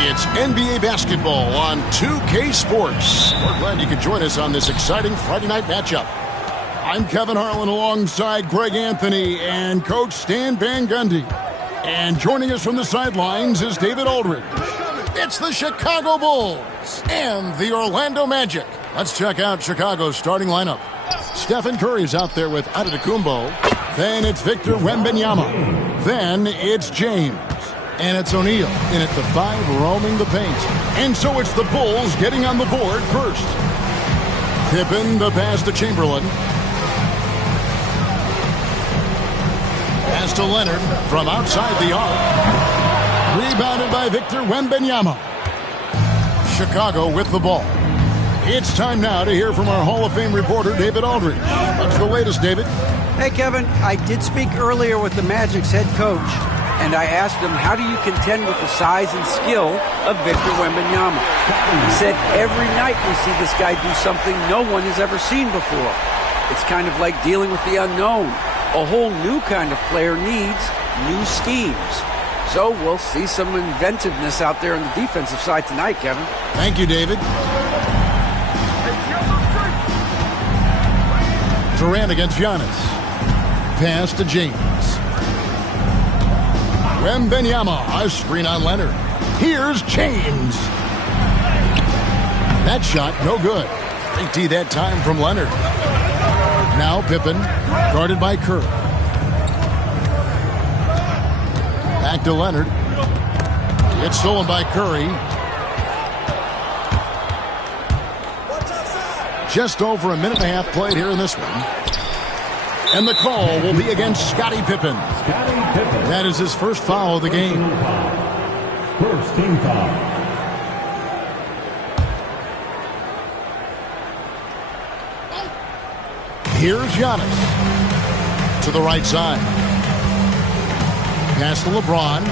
It's NBA basketball on 2K Sports. We're glad you could join us on this exciting Friday night matchup. I'm Kevin Harlan alongside Greg Anthony and Coach Stan Van Gundy. And joining us from the sidelines is David Aldridge. It's the Chicago Bulls and the Orlando Magic. Let's check out Chicago's starting lineup. Stephen Curry's out there with Antetokounmpo. Then it's Victor Wembanyama. Then it's James. And it's O'Neal in at the 5, roaming the paint. And so it's the Bulls getting on the board first. Pippen, the pass to Chamberlain. Pass to Leonard from outside the arc. Rebounded by Victor Wembanyama. Chicago with the ball. It's time now to hear from our Hall of Fame reporter, David Aldridge. What's the latest, David? Hey, Kevin. I did speak earlier with the Magic's head coach, and I asked him, how do you contend with the size and skill of Victor Wembanyama? He said, every night we see this guy do something no one has ever seen before. It's kind of like dealing with the unknown. A whole new kind of player needs new schemes. So we'll see some inventiveness out there on the defensive side tonight, Kevin. Thank you, David. Durant against Giannis. Pass to James. Wembanyama, a screen on Leonard. Here's James. That shot, no good. Big D that time from Leonard. Now Pippen, guarded by Curry. Back to Leonard. It's stolen by Curry. Just over a minute and a half played here in this one. And the call will be against Scottie Pippen. That is his first foul of the game. First team foul. Here's Giannis. To the right side. Pass to LeBron.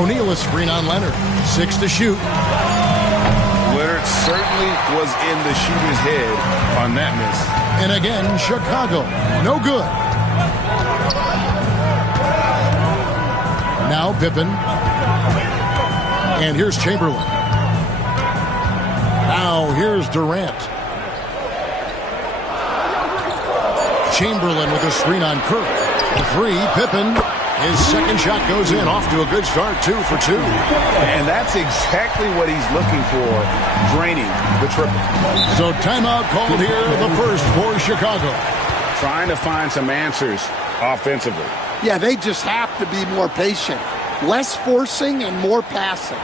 O'Neal a screen on Leonard. 6 to shoot. Leonard certainly was in the shooter's head on that miss. And again, Chicago. No good. Now Pippen. And here's Chamberlain. Now here's Durant. Chamberlain with a screen on Curry. The 3, Pippen. His second shot goes in. Off to a good start, 2 for 2. And that's exactly what he's looking for, draining the triple. So timeout called here, the first for Chicago. Trying to find some answers offensively. Yeah, they just have to be more patient. Less forcing and more passing.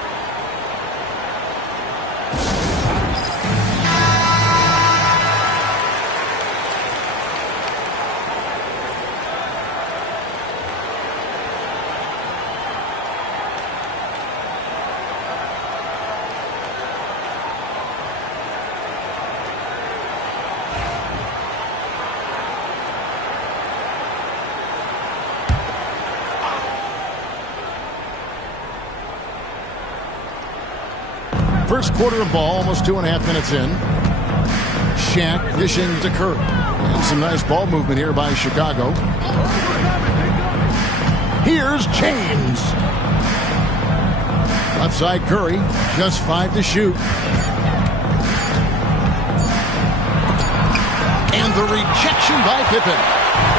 First quarter of ball, almost 2.5 minutes in. Shaq dishing to Curry. And some nice ball movement here by Chicago. Here's James. Left side Curry, just 5 to shoot. And the rejection by Pippen.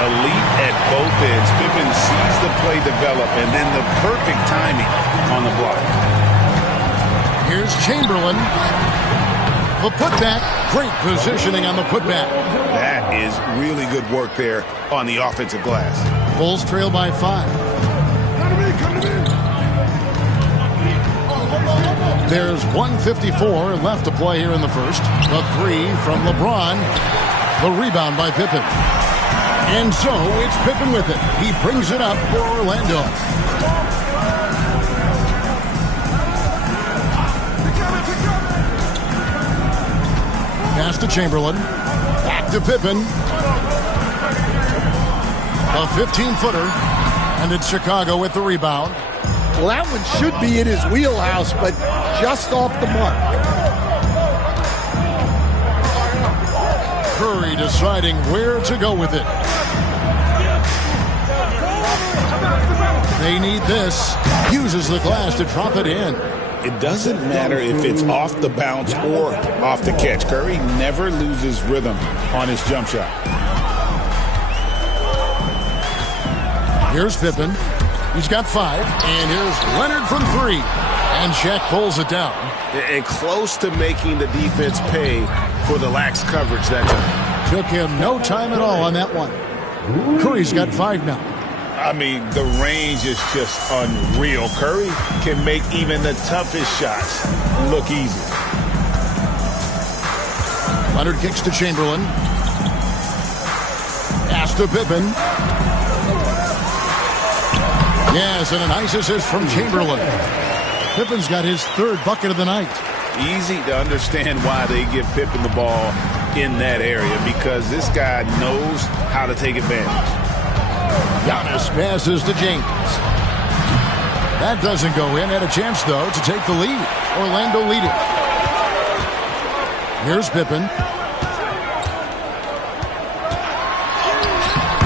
Elite at both ends. Pippen sees the play develop, and then the perfect timing on the block. Here's Chamberlain. The putback. Great positioning on the putback. That is really good work there on the offensive glass. Bulls trail by 5. There's 1:54 left to play here in the first. The three from LeBron. The rebound by Pippen. And so it's Pippen with it. He brings it up for Orlando. Pass to Chamberlain. Back to Pippen. A 15-footer. And it's Chicago with the rebound. Well, that one should be in his wheelhouse, but just off the mark. Curry deciding where to go with it. They need this. Uses the glass to drop it in. It doesn't matter if it's off the bounce or off the catch. Curry never loses rhythm on his jump shot. Here's Pippen. He's got 5. And here's Leonard from 3. And Shaq pulls it down. And close to making the defense pay for the lax coverage that time. Took him no time at all on that one. Curry's got 5 now. I mean, the range is just unreal. Curry can make even the toughest shots look easy. Leonard kicks to Chamberlain. Pass to Pippen. Yes, and a nice assist from Chamberlain. Pippen's got his 3rd bucket of the night. Easy to understand why they give Pippen the ball in that area, because this guy knows how to take advantage. Giannis passes to James. That doesn't go in. Had a chance, though, to take the lead. Orlando leading. Here's Pippen.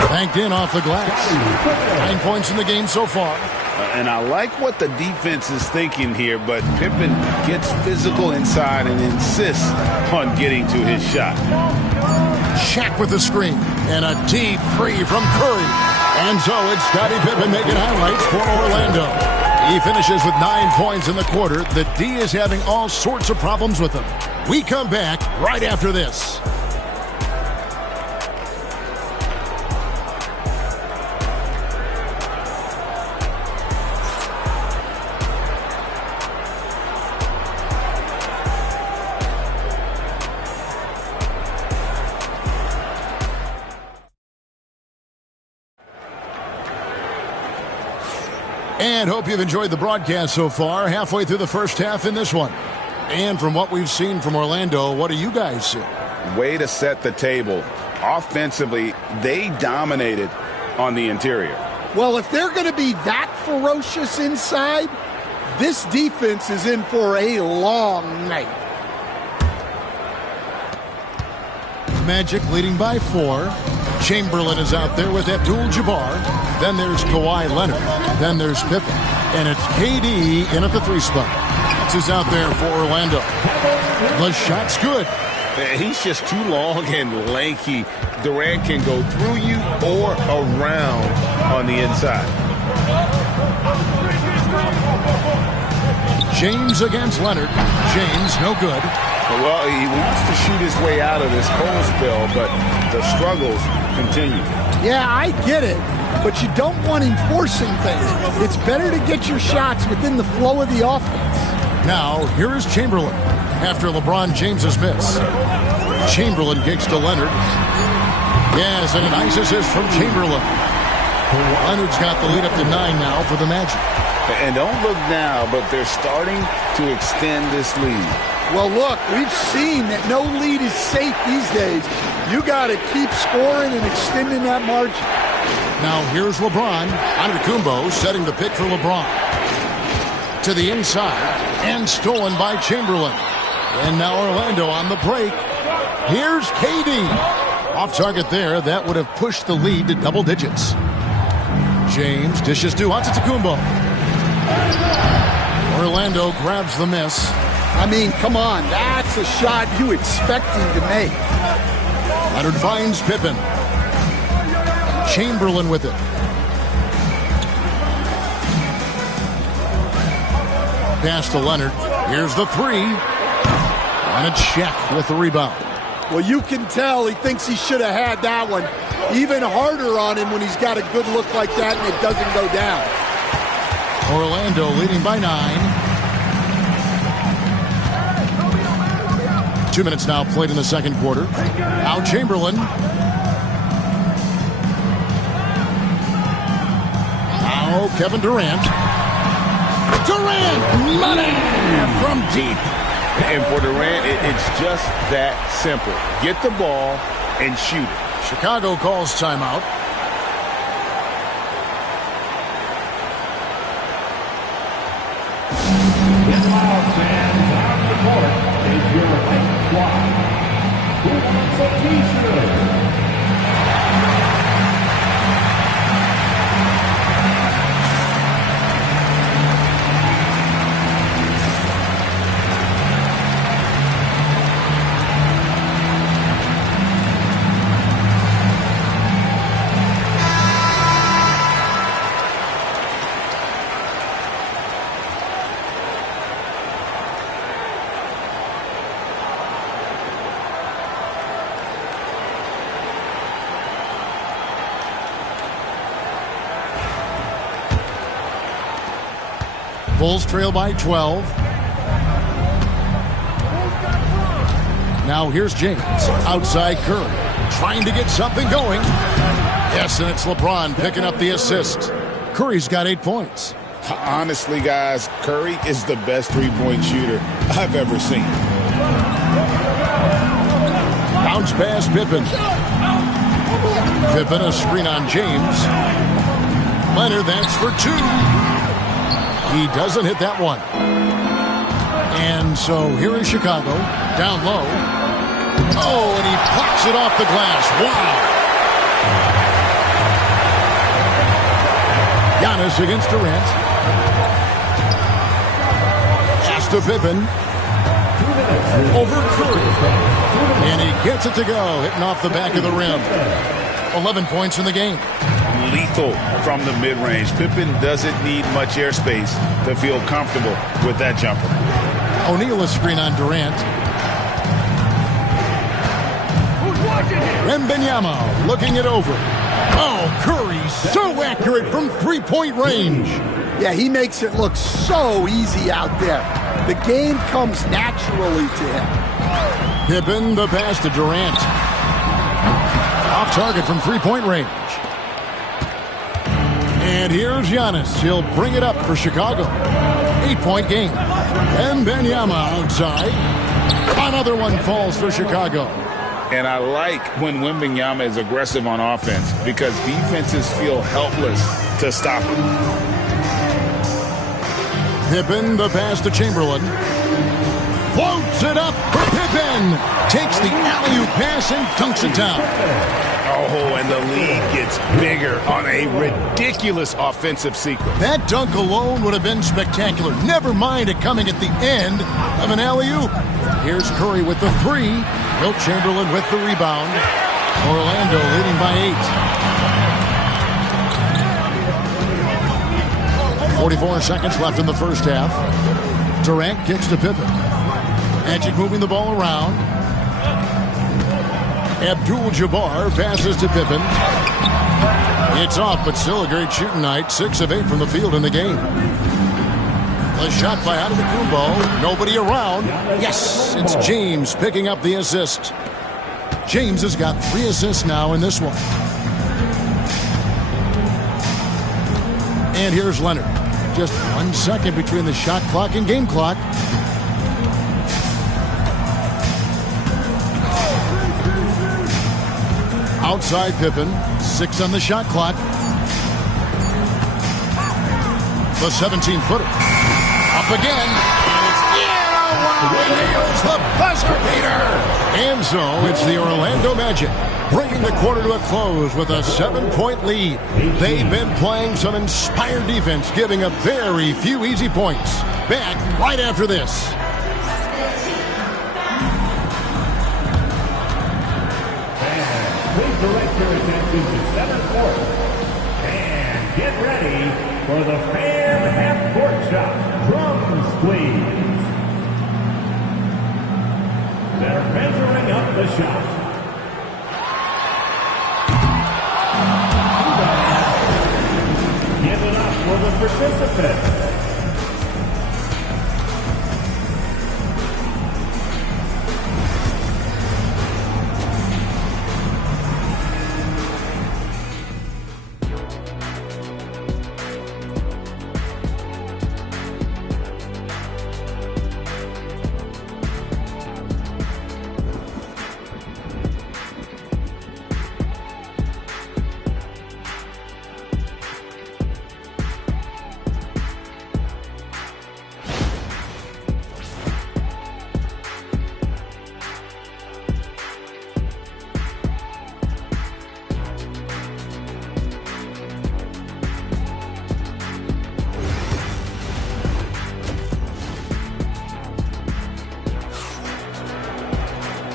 Banked in off the glass. 9 points in the game so far. And I like what the defense is thinking here, but Pippen gets physical inside and insists on getting to his shot. Shaq with the screen. And a deep three from Curry. And so it's Scottie Pippen making highlights for Orlando. He finishes with 9 points in the quarter. The D is having all sorts of problems with him. We come back right after this. And hope you've enjoyed the broadcast so far. Halfway through the first half in this one. And from what we've seen from Orlando, what do you guys see? Way to set the table. Offensively, they dominated on the interior. Well, if they're going to be that ferocious inside, this defense is in for a long night. Magic leading by 4. Chamberlain is out there with Abdul-Jabbar. Then there's Kawhi Leonard. Then there's Pippen. And it's KD in at the 3 spot. This is out there for Orlando. The shot's good. He's just too long and lanky. Durant can go through you or around on the inside. James against Leonard. James, no good. Well, he wants to shoot his way out of this cold spell, but the struggles continue. Yeah, I get it, but you don't want him forcing things. It's better to get your shots within the flow of the offense. Now, here is Chamberlain after LeBron James's miss. Chamberlain kicks to Leonard. Yes, and a nice assist from Chamberlain. Leonard's got the lead up to 9 now for the Magic. And don't look now, but they're starting to extend this lead. Well, look, we've seen that no lead is safe these days. You got to keep scoring and extending that margin. Now here's LeBron. Antetokounmpo setting the pick for LeBron. To the inside and stolen by Chamberlain. And now Orlando on the break. Here's KD. Off target there. That would have pushed the lead to double digits. James dishes to Antetokounmpo. Orlando grabs the miss. I mean, come on. That's a shot you expect him to make. Leonard finds Pippen. Chamberlain with it. Pass to Leonard. Here's the three. And a check with the rebound. Well, you can tell he thinks he should have had that one. Even harder on him when he's got a good look like that and it doesn't go down. Orlando leading by 9. 2 minutes now played in the second quarter. Now Chamberlain. Now Kevin Durant. Durant! Money from deep. And for Durant, it's just that simple. Get the ball and shoot it. Chicago calls timeout. In loud fans on the court is your white squad. Who wants a t-shirt? Bulls trail by 12. Now here's James. Outside Curry. Trying to get something going. Yes, and it's LeBron picking up the assist. Curry's got 8 points. Honestly, guys, Curry is the best three-point shooter I've ever seen. Bounce pass Pippen. Pippen a screen on James. Leonard, that's for 2. He doesn't hit that one. And so here is Chicago, down low. Oh, and he pops it off the glass. Wow. Giannis against Durant. Pass to Pippen. Over Curry. And he gets it to go, hitting off the back of the rim. 11 points in the game. Lethal from the mid-range. Pippen doesn't need much airspace to feel comfortable with that jumper. O'Neal a screen on Durant. Wembanyama looking it over. Oh, Curry so accurate from three-point range. Yeah, he makes it look so easy out there. The game comes naturally to him. Pippen the pass to Durant. Off target from three-point range. And here's Giannis. He'll bring it up for Chicago. 8-point game. Wembanyama outside. Another one falls for Chicago. And I like when Wembanyama is aggressive on offense because defenses feel helpless to stop him. Pippen the pass to Chamberlain. Floats it up for Pippen. Takes the alley-oop pass and dunks it down. Oh, and the lead gets bigger on a ridiculous offensive sequence. That dunk alone would have been spectacular. Never mind it coming at the end of an alley-oop. Here's Curry with the 3. Wilt Chamberlain with the rebound. Orlando leading by 8. 44 seconds left in the first half. Durant kicks to Pippen. Magic moving the ball around. Abdul-Jabbar passes to Pippen. It's off, but still a great shooting night. 6 of 8 from the field in the game. A shot by Antetokounmpo. Nobody around. Yes, it's James picking up the assist. James has got 3 assists now in this one. And here's Leonard. Just 1 second between the shot clock and game clock. Outside Pippen, 6 on the shot clock. The 17-footer. Up again. He nails the buzzer beater. And so it's the Orlando Magic bringing the quarter to a close with a 7-point lead. They've been playing some inspired defense, giving up very few easy points. Back right after this. your attention to center court. And get ready for the fan half-court shot. Drums, please. They're measuring up the shot. Give it up for the participants.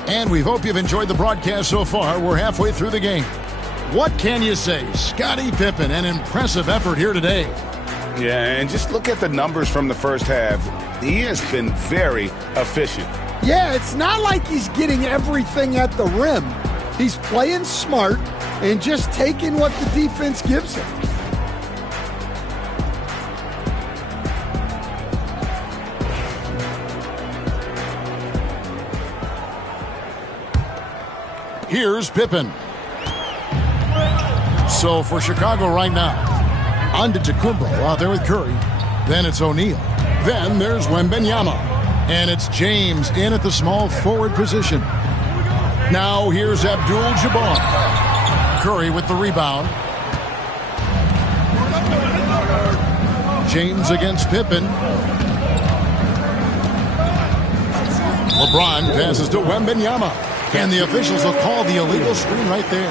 And we hope you've enjoyed the broadcast so far. We're halfway through the game. What can you say? Scottie Pippen, an impressive effort here today. Yeah, and just look at the numbers from the first half. He has been very efficient. Yeah, it's not like he's getting everything at the rim. He's playing smart and just taking what the defense gives him. Here's Pippen. So for Chicago right now, Antetokounmpo out there with Curry. Then it's O'Neal. Then there's Wembanyama. And it's James in at the small forward position. Now here's Abdul-Jabbar. Curry with the rebound. James against Pippen. LeBron passes to Wembanyama. And the officials will call the illegal screen right there.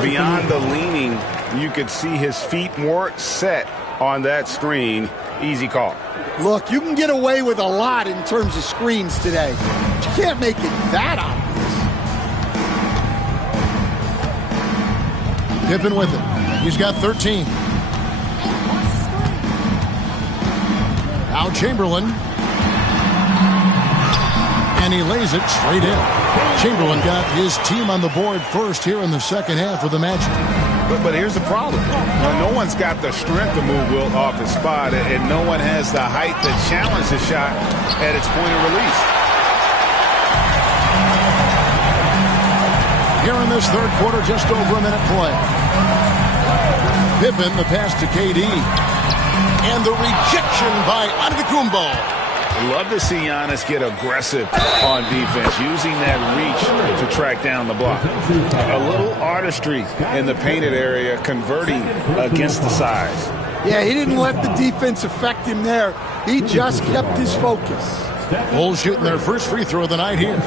Beyond the leaning, you could see his feet more set on that screen. Easy call. Look, you can get away with a lot in terms of screens today. But you can't make it that obvious. Pippen with it. He's got 13. Now Chamberlain. And he lays it straight in. Chamberlain got his team on the board first here in the second half of the match. But here's the problem. No one's got the strength to move Wilt off his spot, and no one has the height to challenge the shot at its point of release. Here in this third quarter, just over a minute play. Pippen, the pass to KD. And the rejection by Antetokounmpo. Love to see Giannis get aggressive on defense, using that reach to track down the block. A little artistry in the painted area, converting against the size. Yeah, he didn't let the defense affect him there. He just kept his focus. Bulls shooting their first free throw of the night here.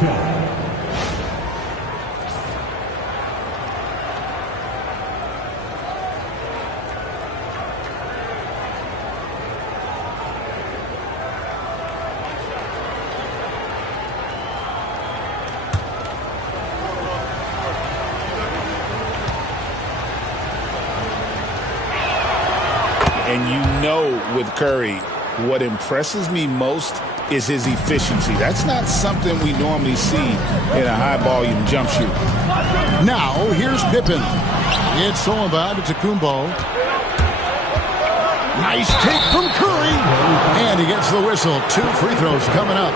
And you know with Curry, what impresses me most is his efficiency. That's not something we normally see in a high-volume jump shoot. Now, here's Pippen. It's Solomon to Antetokounmpo. Nice take from Curry. And he gets the whistle. 2 free throws coming up.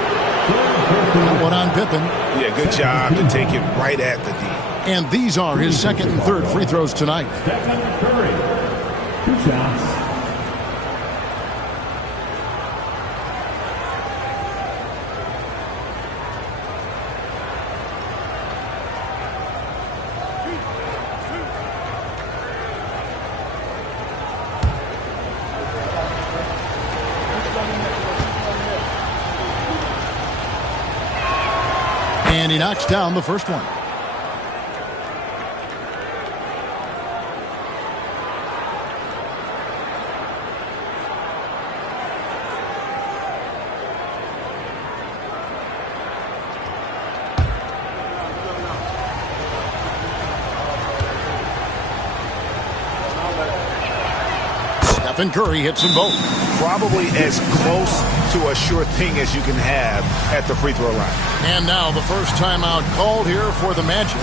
That one on Pippen. Yeah, good job to take it right at the D. And these are his second and third free throws tonight. Stephen Curry. 2 shots. And he knocks down the first one. Stephen Curry hits them both. Probably as close to a sure thing as you can have at the free throw line. And now the first timeout called here for the Magic.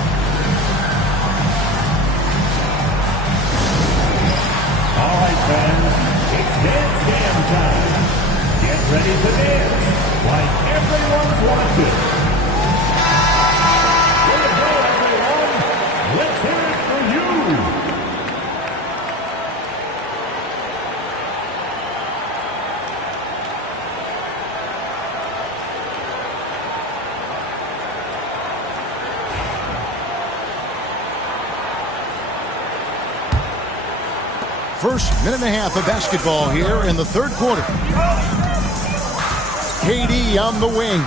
All right, fans, it's dance jam time. Get ready to dance like everyone's watching. Here we go, everyone. Let's hear it for you. First minute and a half of basketball here in the third quarter. KD on the wing.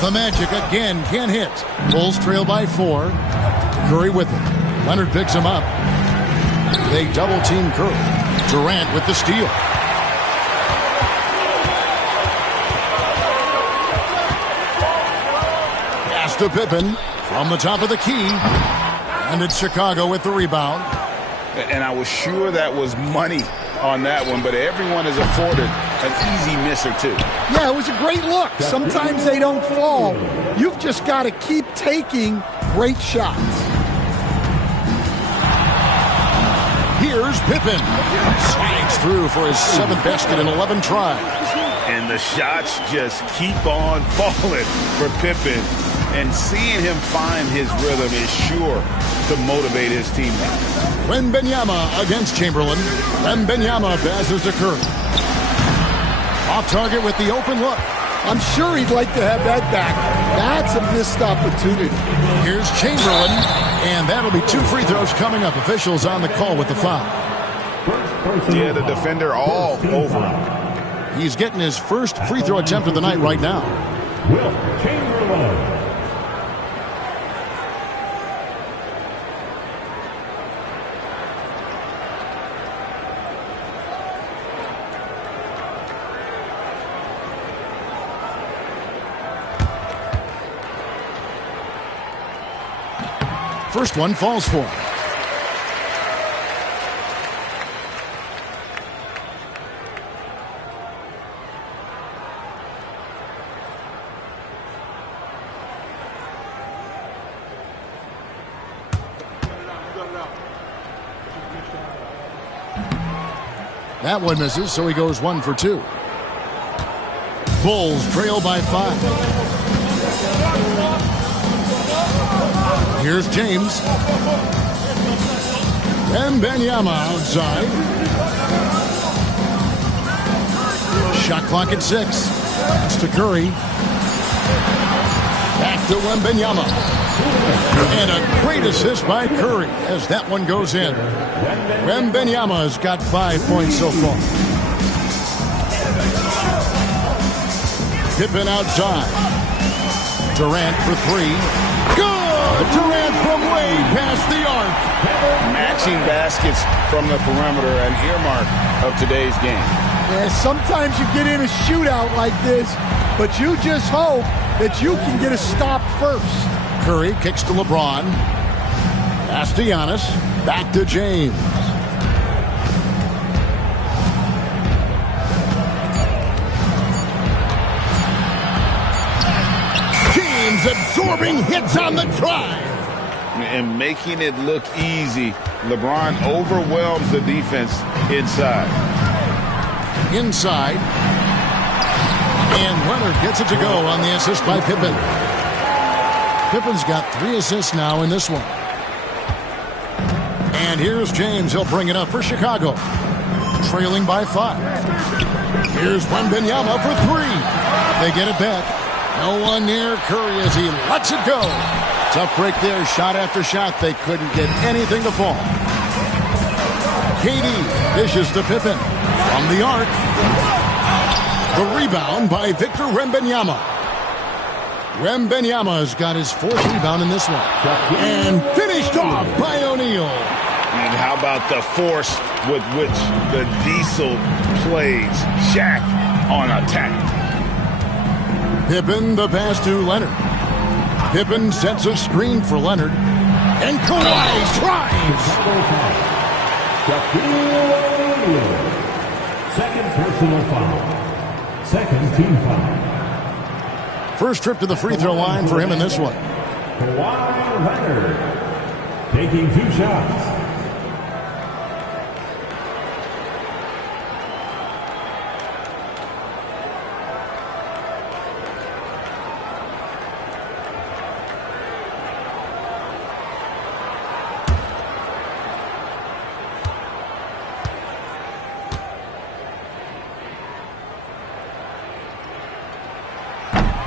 The Magic again can't hit. Bulls trail by 4. Curry with it. Leonard picks him up. They double team Curry. Durant with the steal. Pass to Pippen from the top of the key. And it's Chicago with the rebound. And I was sure that was money on that one, but everyone is afforded an easy miss or two. Yeah, it was a great look. Sometimes they don't fall. You've just got to keep taking great shots. Here's Pippen. Slides through for his 7th basket in 11 tries. And the shots just keep on falling for Pippen. And seeing him find his rhythm is sure to motivate his teammates. Wembanyama against Chamberlain. Wembanyama passes to Curry. Off target with the open look. I'm sure he'd like to have that back. That's a missed opportunity. Here's Chamberlain, and that'll be 2 free throws coming up. Officials on the call with the foul. Yeah, the defender all over him. He's getting his first free throw attempt of the night right now. Will Chamberlain. First one falls for him. That one misses, so he goes 1 for 2. Bulls trail by 5. Here's James. Wembanyama outside. Shot clock at 6. It's to Curry. Back to Wembanyama. And a great assist by Curry as that one goes in. Wembanyama's got 5 points so far. Pippen outside. Durant for 3. Durant from way past the arc. Matching baskets from the perimeter, an earmark of today's game. Yeah, sometimes you get in a shootout like this, but you just hope that you can get a stop first. Curry kicks to LeBron. Pass to Giannis. Back to James. Absorbing hits on the drive. And making it look easy. LeBron overwhelms the defense inside. Inside. And Leonard gets it to go on the assist by Pippen. Pippen's got 3 assists now in this one. And here's James. He'll bring it up for Chicago. Trailing by 5. Here's Wembanyama for 3. They get it back. No one near Curry as he lets it go. Tough break there, shot after shot. They couldn't get anything to fall. KD dishes to Pippen from the arc. The rebound by Victor Wembanyama. Wembanyama's got his 4th rebound in this one. And finished off by O'Neal. And how about the force with which the Diesel plays Shaq on attack. Pippen the pass to Leonard. Pippen sets a screen for Leonard. And Kawhi tries. Shaquille O'Neal. Second personal foul. Second team foul. First trip to the free throw line for him in this one. Kawhi Leonard taking 2 shots.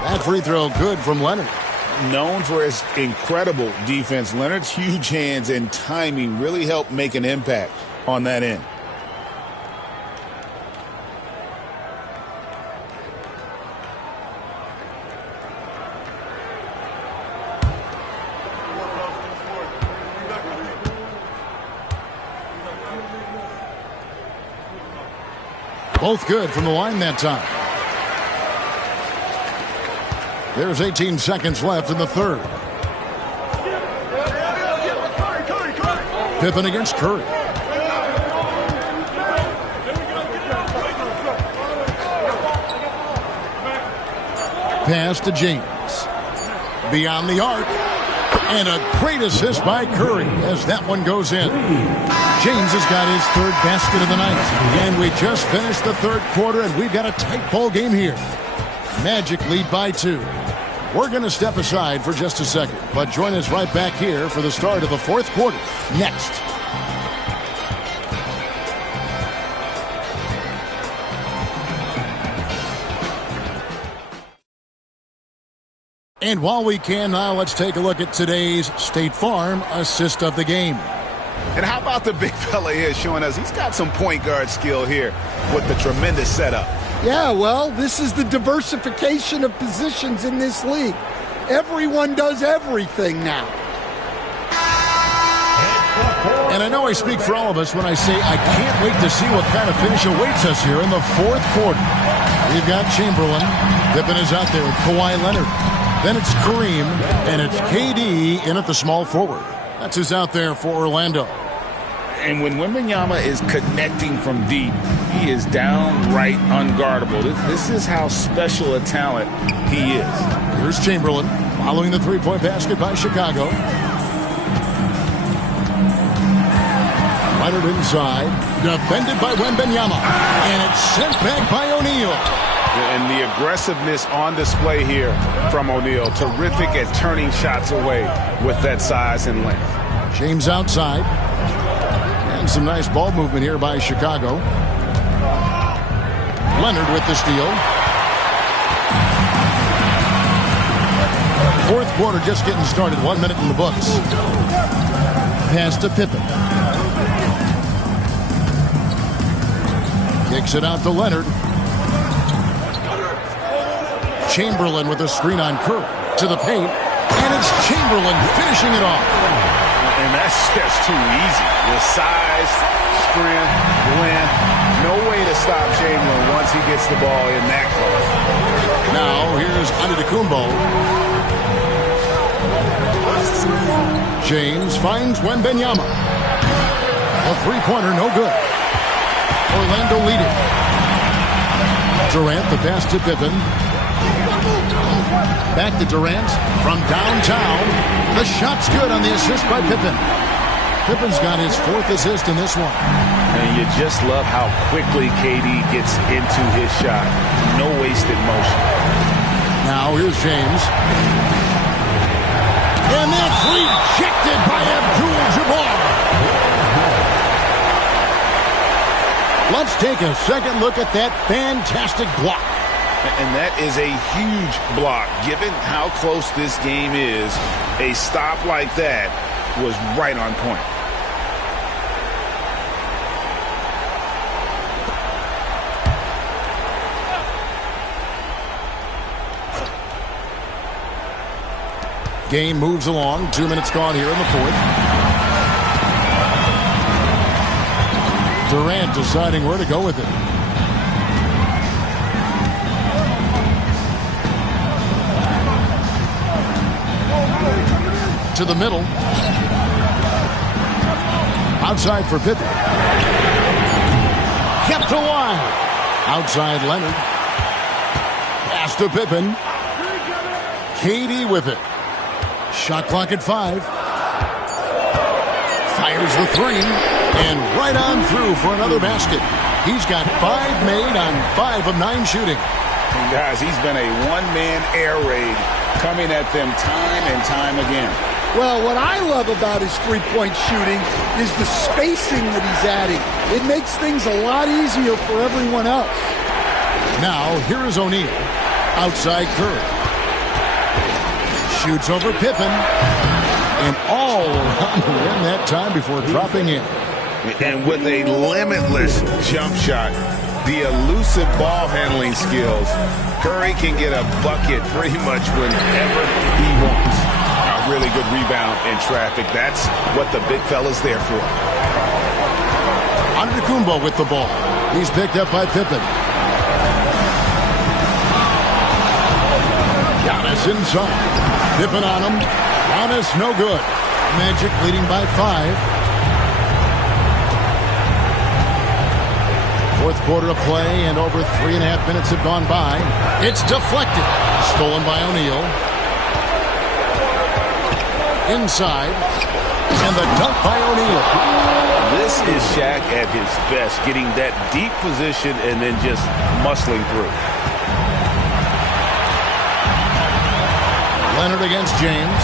That free throw good from Leonard. Known for his incredible defense, Leonard's huge hands and timing really helped make an impact on that end. Both good from the line that time. There's 18 seconds left in the third. Pippen against Curry. Pass to James. Beyond the arc. And a great assist by Curry as that one goes in. James has got his third basket of the night. And we just finished the third quarter, and we've got a tight ball game here. Magic lead by 2. We're going to step aside for just a second, but join us right back here for the start of the fourth quarter next. And while we can now, let's take a look at today's State Farm assist of the game. And how about the big fella here showing us he's got some point guard skill here with the tremendous setup. Yeah, well, this is the diversification of positions in this league. Everyone does everything now. And I know I speak for all of us when I say I can't wait to see what kind of finish awaits us here in the fourth quarter. We've got Chamberlain. Pippen is out there with Kawhi Leonard. Then it's Kareem, and it's KD in at the small forward. That's who's out there for Orlando. And when Wembanyama is connecting from deep, he is downright unguardable. This is how special a talent he is. Here's Chamberlain following the three-point basket by Chicago. Leonard inside, defended by Wembanyama, and it's sent back by O'Neal. And the aggressiveness on display here from O'Neal. Terrific at turning shots away with that size and length. James outside. And some nice ball movement here by Chicago. Leonard with the steal. Fourth quarter just getting started. 1 minute in the books. Pass to Pippen. Kicks it out to Leonard. Chamberlain with a screen on Curry to the paint. And it's Chamberlain finishing it off. And that's too easy. With size, strength, length, no way to stop Chamberlain once he gets the ball in that close. Now here's Antetokounmpo. James finds Wembanyama. A three-pointer, no good. Orlando leading. Durant, the pass to Pippen. Back to Durant from downtown. The shot's good on the assist by Pippen. Pippen's got his fourth assist in this one. And you just love how quickly KD gets into his shot. No wasted motion. Now here's James. And that's rejected by Abdul-Jabbar. Let's take a second look at that fantastic block. And that is a huge block. Given how close this game is, a stop like that was right on point. Game moves along. 2 minutes gone here in the fourth. Durant deciding where to go with it. To the middle. Outside for Pippen. Kept alive. Outside Leonard. Pass to Pippen. Katie with it. Shot clock at 5. Fires the 3. And right on through for another basket. He's got 5 made on 5 of 9 shooting. And guys, he's been a one-man air raid coming at them time and time again. Well, what I love about his three-point shooting is the spacing that he's adding. It makes things a lot easier for everyone else. Now, here is O'Neal. Outside Curry. Shoots over Pippen. And all around the rim that time before dropping in. And with a limitless jump shot, the elusive ball handling skills, Curry can get a bucket pretty much whenever he wants. A really good rebound in traffic. That's what the big fella's there for. Antetokounmpo with the ball. He's picked up by Pippen. Giannis inside. Pippen on him. Giannis no good. Magic leading by 5. Fourth quarter of play, and over 3.5 minutes have gone by. It's deflected. Stolen by O'Neal. Inside. And the dunk by O'Neal. This is Shaq at his best, getting that deep position and then just muscling through. Leonard against James.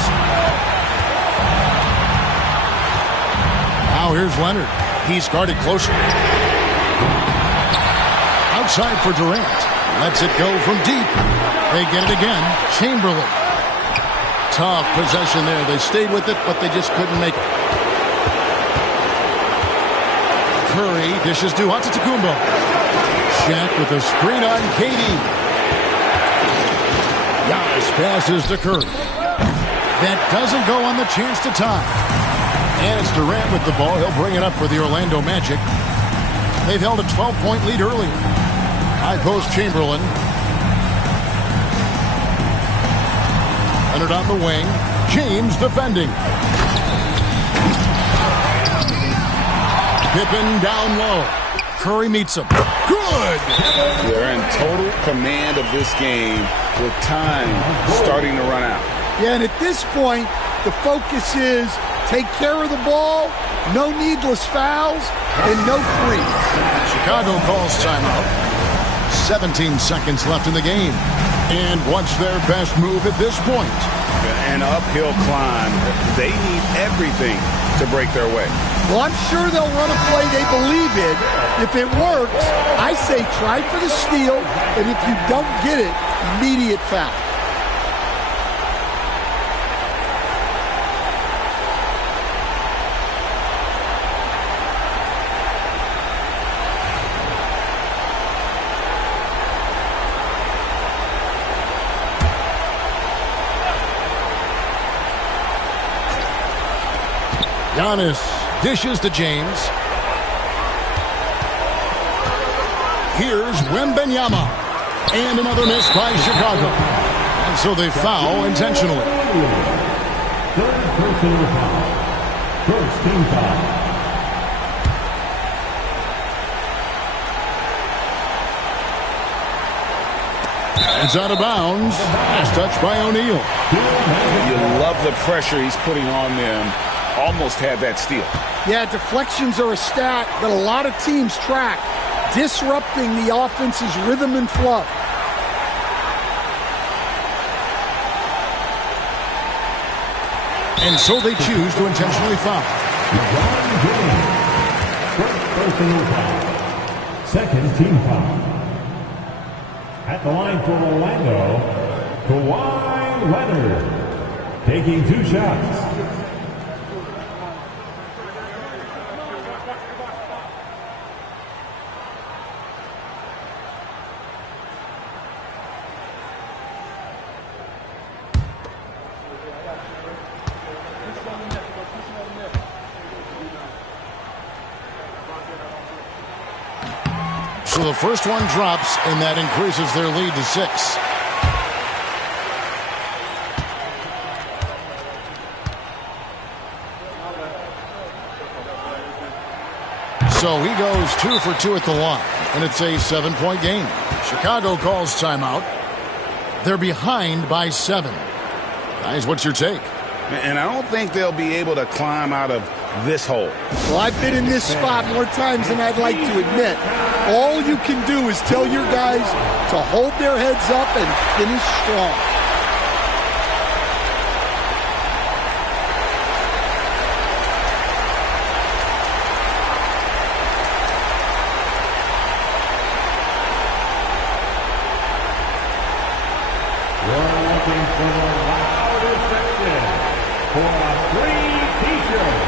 Now here's Leonard. He's guarded closely. Outside for Durant. Lets it go from deep. They get it again. Chamberlain. Tough possession there. They stayed with it, but they just couldn't make it. Curry dishes to Antetokounmpo. Shaq with a screen on Katie. Giannis passes to Curry. That doesn't go on the chance to tie. And it's Durant with the ball. He'll bring it up for the Orlando Magic. They've held a 12-point lead earlier. High post Chamberlain. Leonard on the wing. James defending. Pippen down low. Curry meets him. Good! They're in total command of this game with time starting to run out. Yeah, and at this point, the focus is take care of the ball, no needless fouls, and no threes. Chicago calls timeout. 17 seconds left in the game. And what's their best move at this point? An uphill climb. They need everything to break their way. Well, I'm sure they'll run a play they believe in. If it works, I say try for the steal, and if you don't get it, immediate foul. Giannis dishes to James. Here's Wembanyama. And another miss by Chicago. And so they foul intentionally. Third personal foul. First team foul. It's out of bounds. Last touch by O'Neal. You love the pressure he's putting on them. Almost had that steal. Yeah, deflections are a stat that a lot of teams track, disrupting the offense's rhythm and flow. And so they choose to intentionally foul. LeBron James. First personal foul. Second team foul. At the line for Orlando, Kawhi Leonard. Taking 2 shots. So the first one drops, and that increases their lead to 6. So he goes 2 for 2 at the line, and it's a 7-point game. Chicago calls timeout. They're behind by 7. Guys, what's your take? And I don't think they'll be able to climb out of this hole. Well, I've been in this spot more times than I'd like to admit. All you can do is tell your guys to hold their heads up and finish strong. We're looking for the loudest section for a free T-shirt.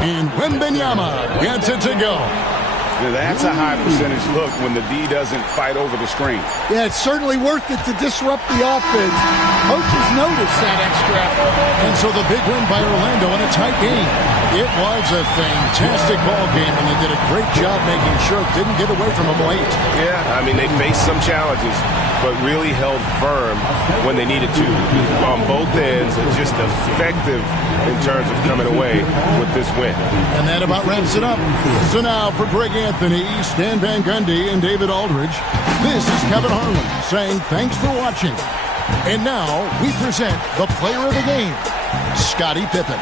And Wembanyama gets it to go. Now, that's a high percentage look when the D doesn't fight over the screen. Yeah, it's certainly worth it to disrupt the offense. Coaches notice that extra effort. And so the big win by Orlando in a tight game. It was a fantastic ball game, and they did a great job making sure it didn't get away from them late. Yeah, I mean, they faced some challenges, but really held firm when they needed to on both ends, and just effective in terms of coming away with this win. And that about wraps it up. So now for Greg Anthony, Stan Van Gundy, and David Aldridge, this is Kevin Harlan saying thanks for watching. And now we present the player of the game, Scottie Pippen.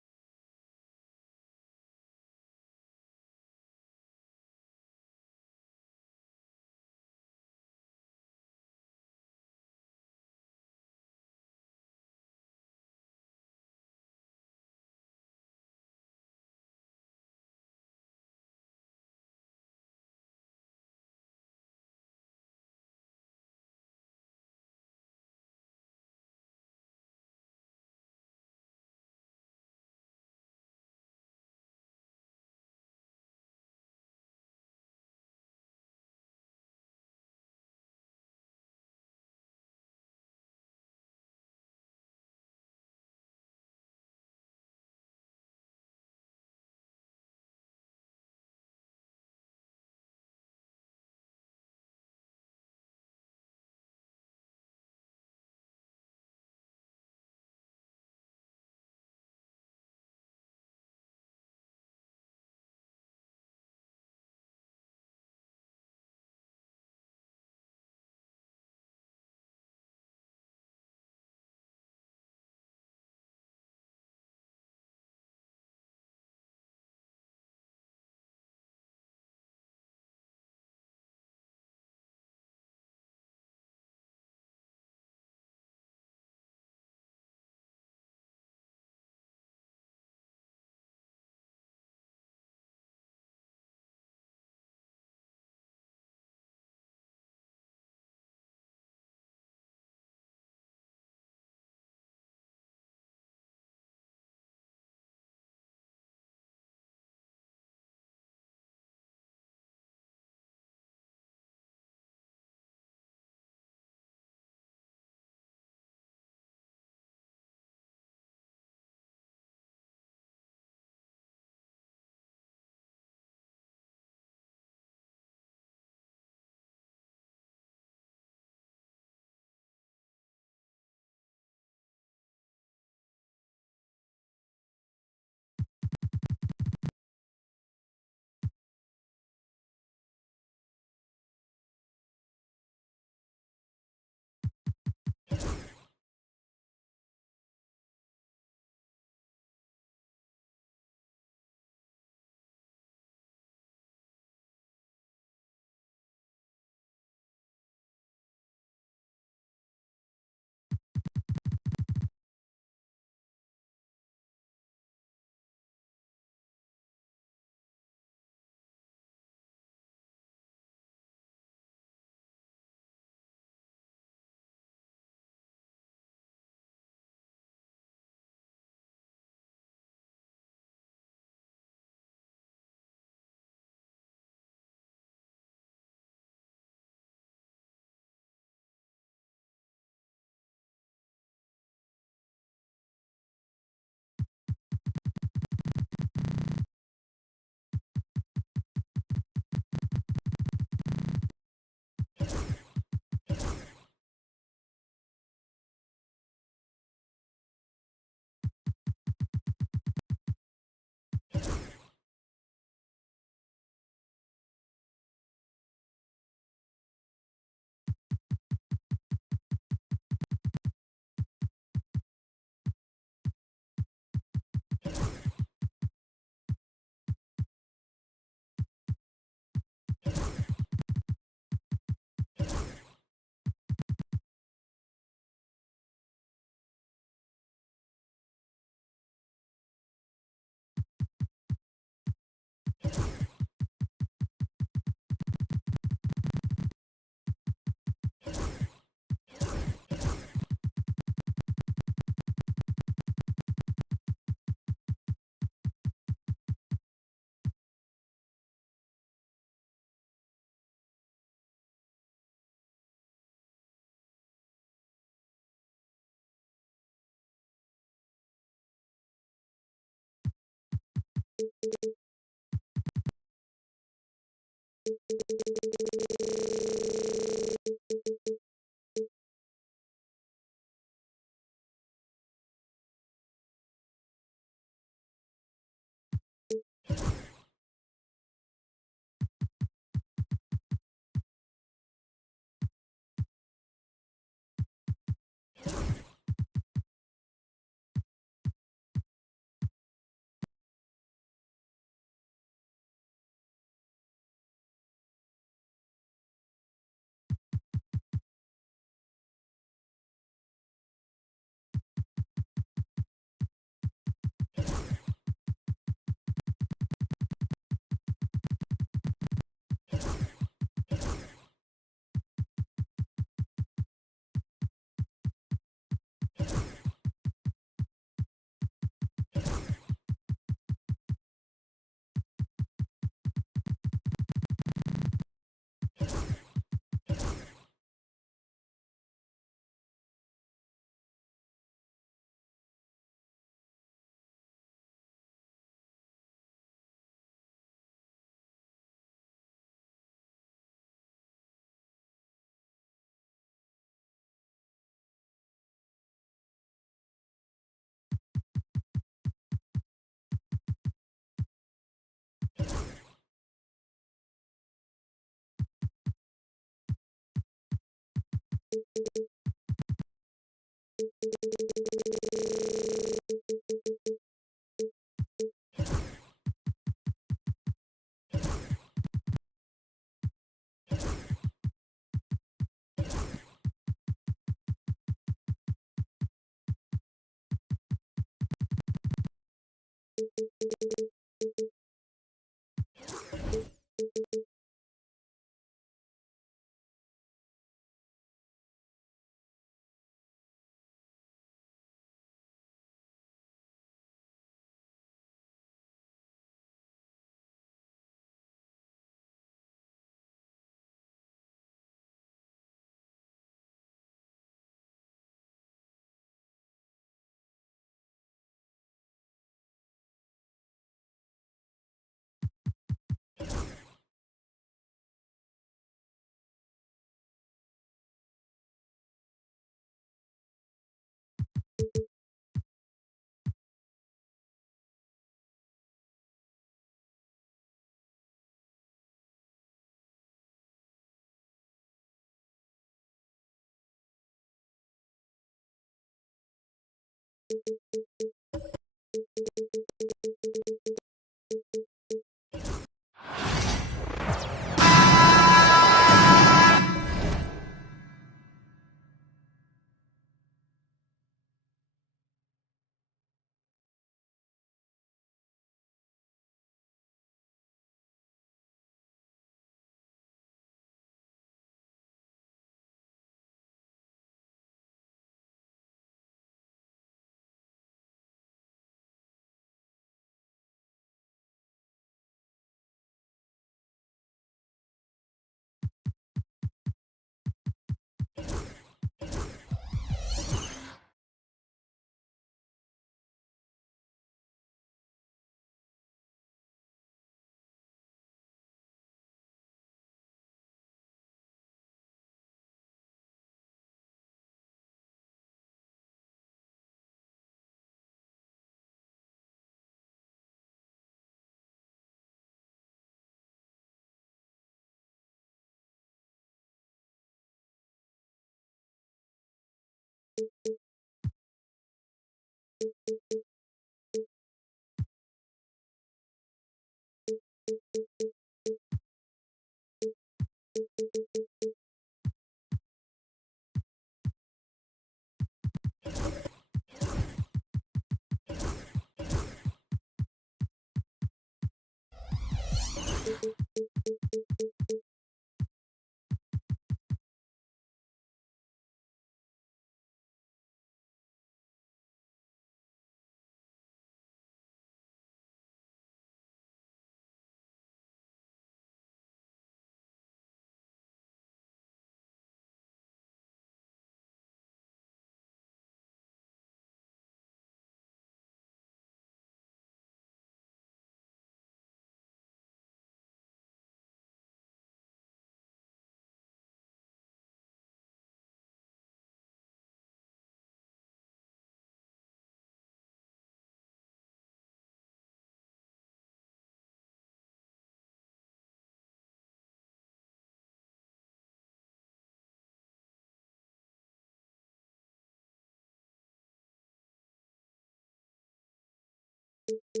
All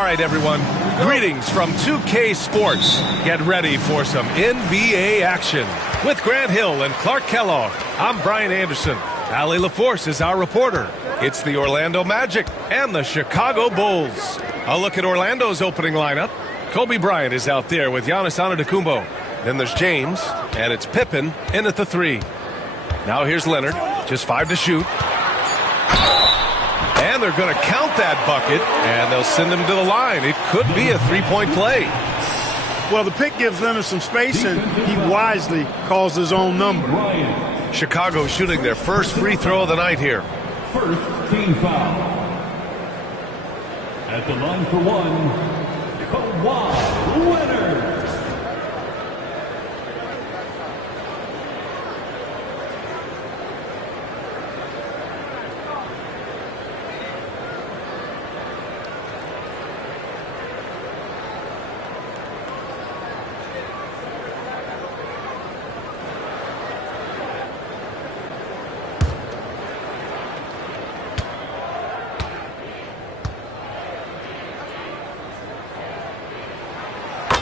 right, everyone. Greetings from 2K Sports. Get ready for some NBA action. With Grant Hill and Clark Kellogg, I'm Brian Anderson. Allie LaForce is our reporter. It's the Orlando Magic and the Chicago Bulls. A look at Orlando's opening lineup. Kobe Bryant is out there with Giannis Antetokounmpo. Then there's James, and it's Pippen in at the 3. Now here's Leonard, just 5 to shoot. And they're going to count that bucket, and they'll send him to the line. It could be a three-point play. Well, the pick gives Leonard some space, and he wisely calls his own number. Chicago shooting their first free throw of the night here. First team foul. At the line for one, Kawhi Leonard.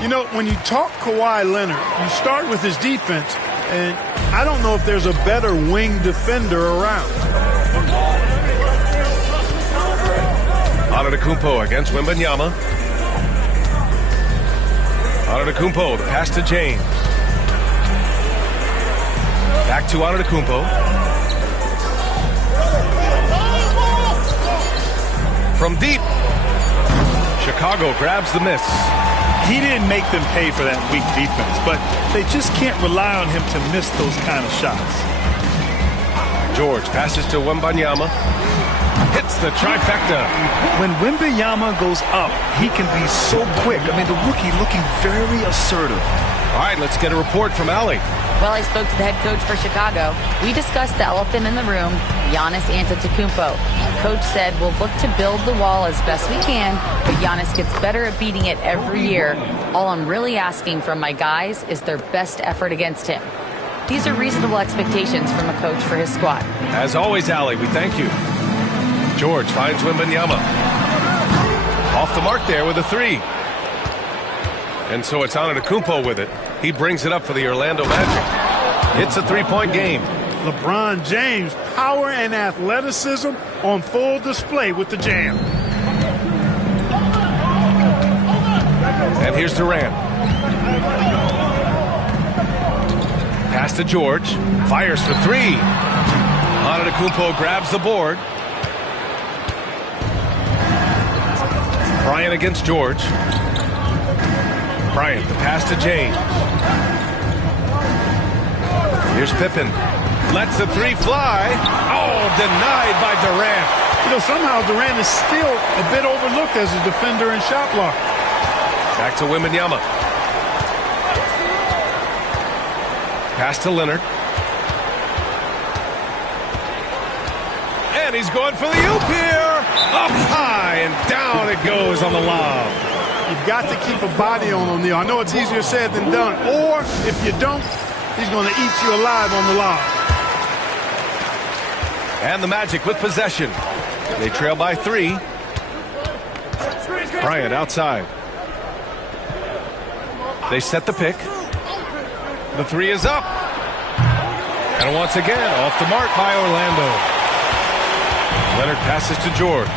You know, when you talk Kawhi Leonard, you start with his defense, and I don't know if there's a better wing defender around. Antetokounmpo against Wembanyama. Antetokounmpo, the pass to James. Back to Antetokounmpo. From deep. Chicago grabs the miss. He didn't make them pay for that weak defense, but they just can't rely on him to miss those kind of shots. George passes to Wembanyama. Hits the trifecta. When Wembanyama goes up, he can be so quick. I mean, the rookie looking very assertive. All right, let's get a report from Allie. Well, I spoke to the head coach for Chicago. We discussed the elephant in the room, Giannis Antetokounmpo. Coach said we'll look to build the wall as best we can, but Giannis gets better at beating it every year. All I'm really asking from my guys is their best effort against him. These are reasonable expectations from a coach for his squad. As always, Allie, we thank you. George finds Wembanyama. Off the mark there with a 3. And so it's Antetokounmpo with it. He brings it up for the Orlando Magic. It's a 3-point game. LeBron James, power and athleticism on full display with the jam. And here's Durant. Pass to George. Fires for 3. Antetokounmpo grabs the board. Bryant against George. Bryant, the pass to James. Here's Pippen. Lets the 3 fly. Oh, denied by Durant. You know, somehow Durant is still a bit overlooked as a defender and shot blocker. Back to Wembanyama. Pass to Leonard. And he's going for the oop here. Up high and down it goes on the lob. You've got to keep a body on O'Neal. I know it's easier said than done. Or if you don't, he's going to eat you alive on the lob. And the Magic with possession. They trail by 3. Bryant outside. They set the pick. The 3 is up. And once again, off the mark by Orlando. Leonard passes to George.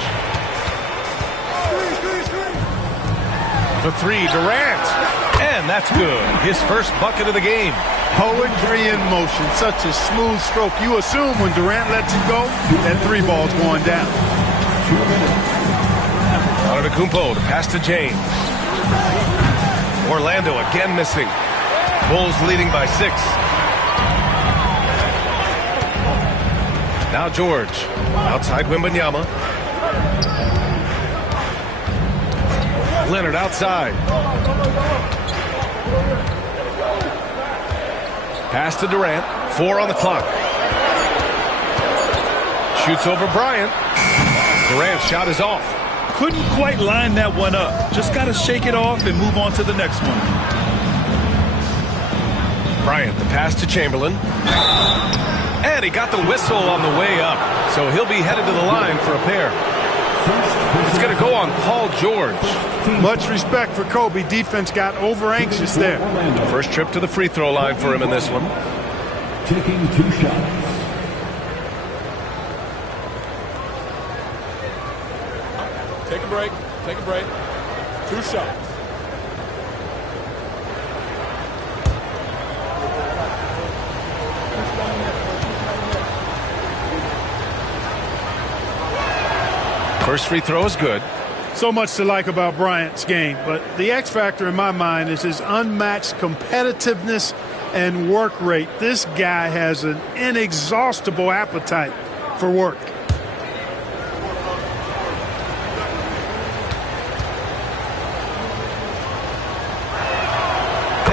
The 3, Durant. And that's good. His first bucket of the game. Poetry in motion. Such a smooth stroke. You assume when Durant lets it go, that 3 ball's going down. Antetokounmpo, the pass to James. Orlando again missing. Bulls leading by 6. Now George. Outside Wembanyama. Leonard outside. Pass to Durant. 4 on the clock. Shoots over Bryant. Durant's shot is off. Couldn't quite line that one up. Just got to shake it off and move on to the next one. Bryant, the pass to Chamberlain. And he got the whistle on the way up. So he'll be headed to the line for a pair. It's going to go on Paul George. Much respect for Kobe. Defense got over anxious there. First trip to the free throw line for him in this one. Taking 2 shots. Take a break. Take a break. 2 shots. First free throw is good. So much to like about Bryant's game, but the X factor in my mind is his unmatched competitiveness and work rate. This guy has an inexhaustible appetite for work.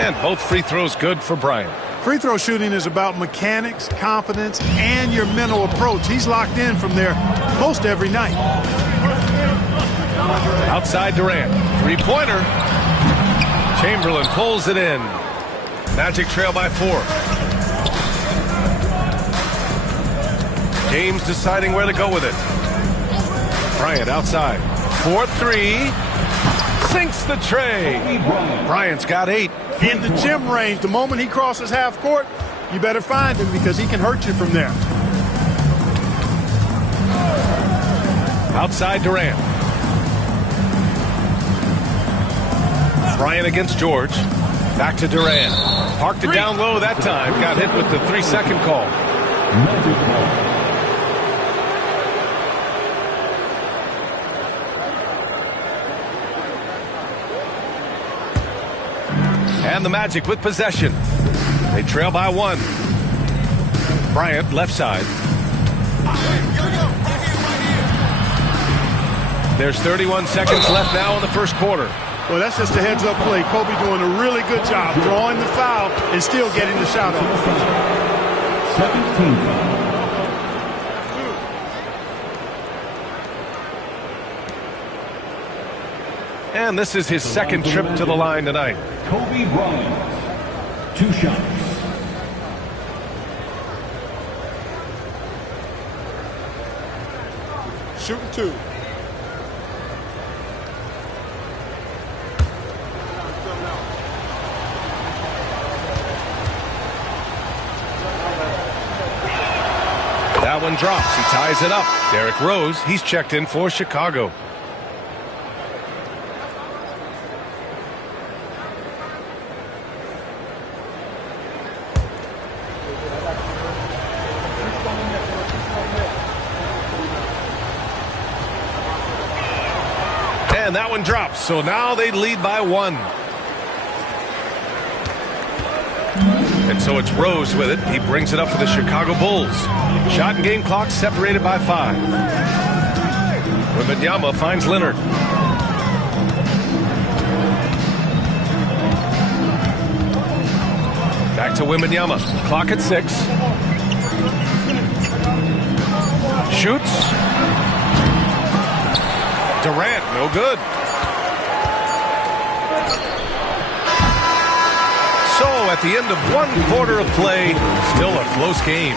And both free throws good for Bryant. Free throw shooting is about mechanics, confidence, and your mental approach. He's locked in from there most every night. Outside Durant. Three-pointer. Chamberlain pulls it in. Magic trail by 4. James deciding where to go with it. Bryant outside. 4-3. Sinks the tray. Bryant's got 8. In the gym range, the moment he crosses half court, you better find him because he can hurt you from there. Outside Durant. Bryant against George. Back to Durant. Parked it down low that time. Got hit with the 3-second call. And the Magic with possession. They trail by 1. Bryant left side. There's 31 seconds left now in the first quarter. Well, that's just a heads-up play. Kobe doing a really good job drawing the foul and still getting the shot off. 17 foul. And this is his second trip to the line tonight. Kobe Bryant, 2 shots. Shooting 2. That one drops. He ties it up. Derrick Rose, he's checked in for Chicago. And that one drops. So now they lead by 1. And so it's Rose with it. He brings it up for the Chicago Bulls. Shot and game clock separated by 5. Wembanyama finds Leonard. Back to Wembanyama. Clock at 6. Shoots. Durant, no good. So at the end of 1 quarter of play, still a close game.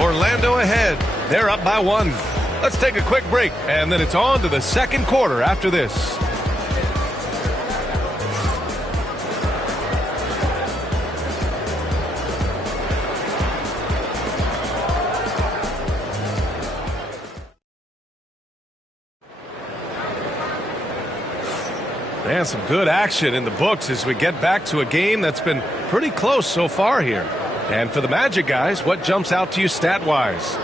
Orlando ahead. They're up by 1. Let's take a quick break, and then it's on to the second quarter after this. And some good action in the books as we get back to a game that's been pretty close so far here. And for the Magic guys, what jumps out to you stat-wise?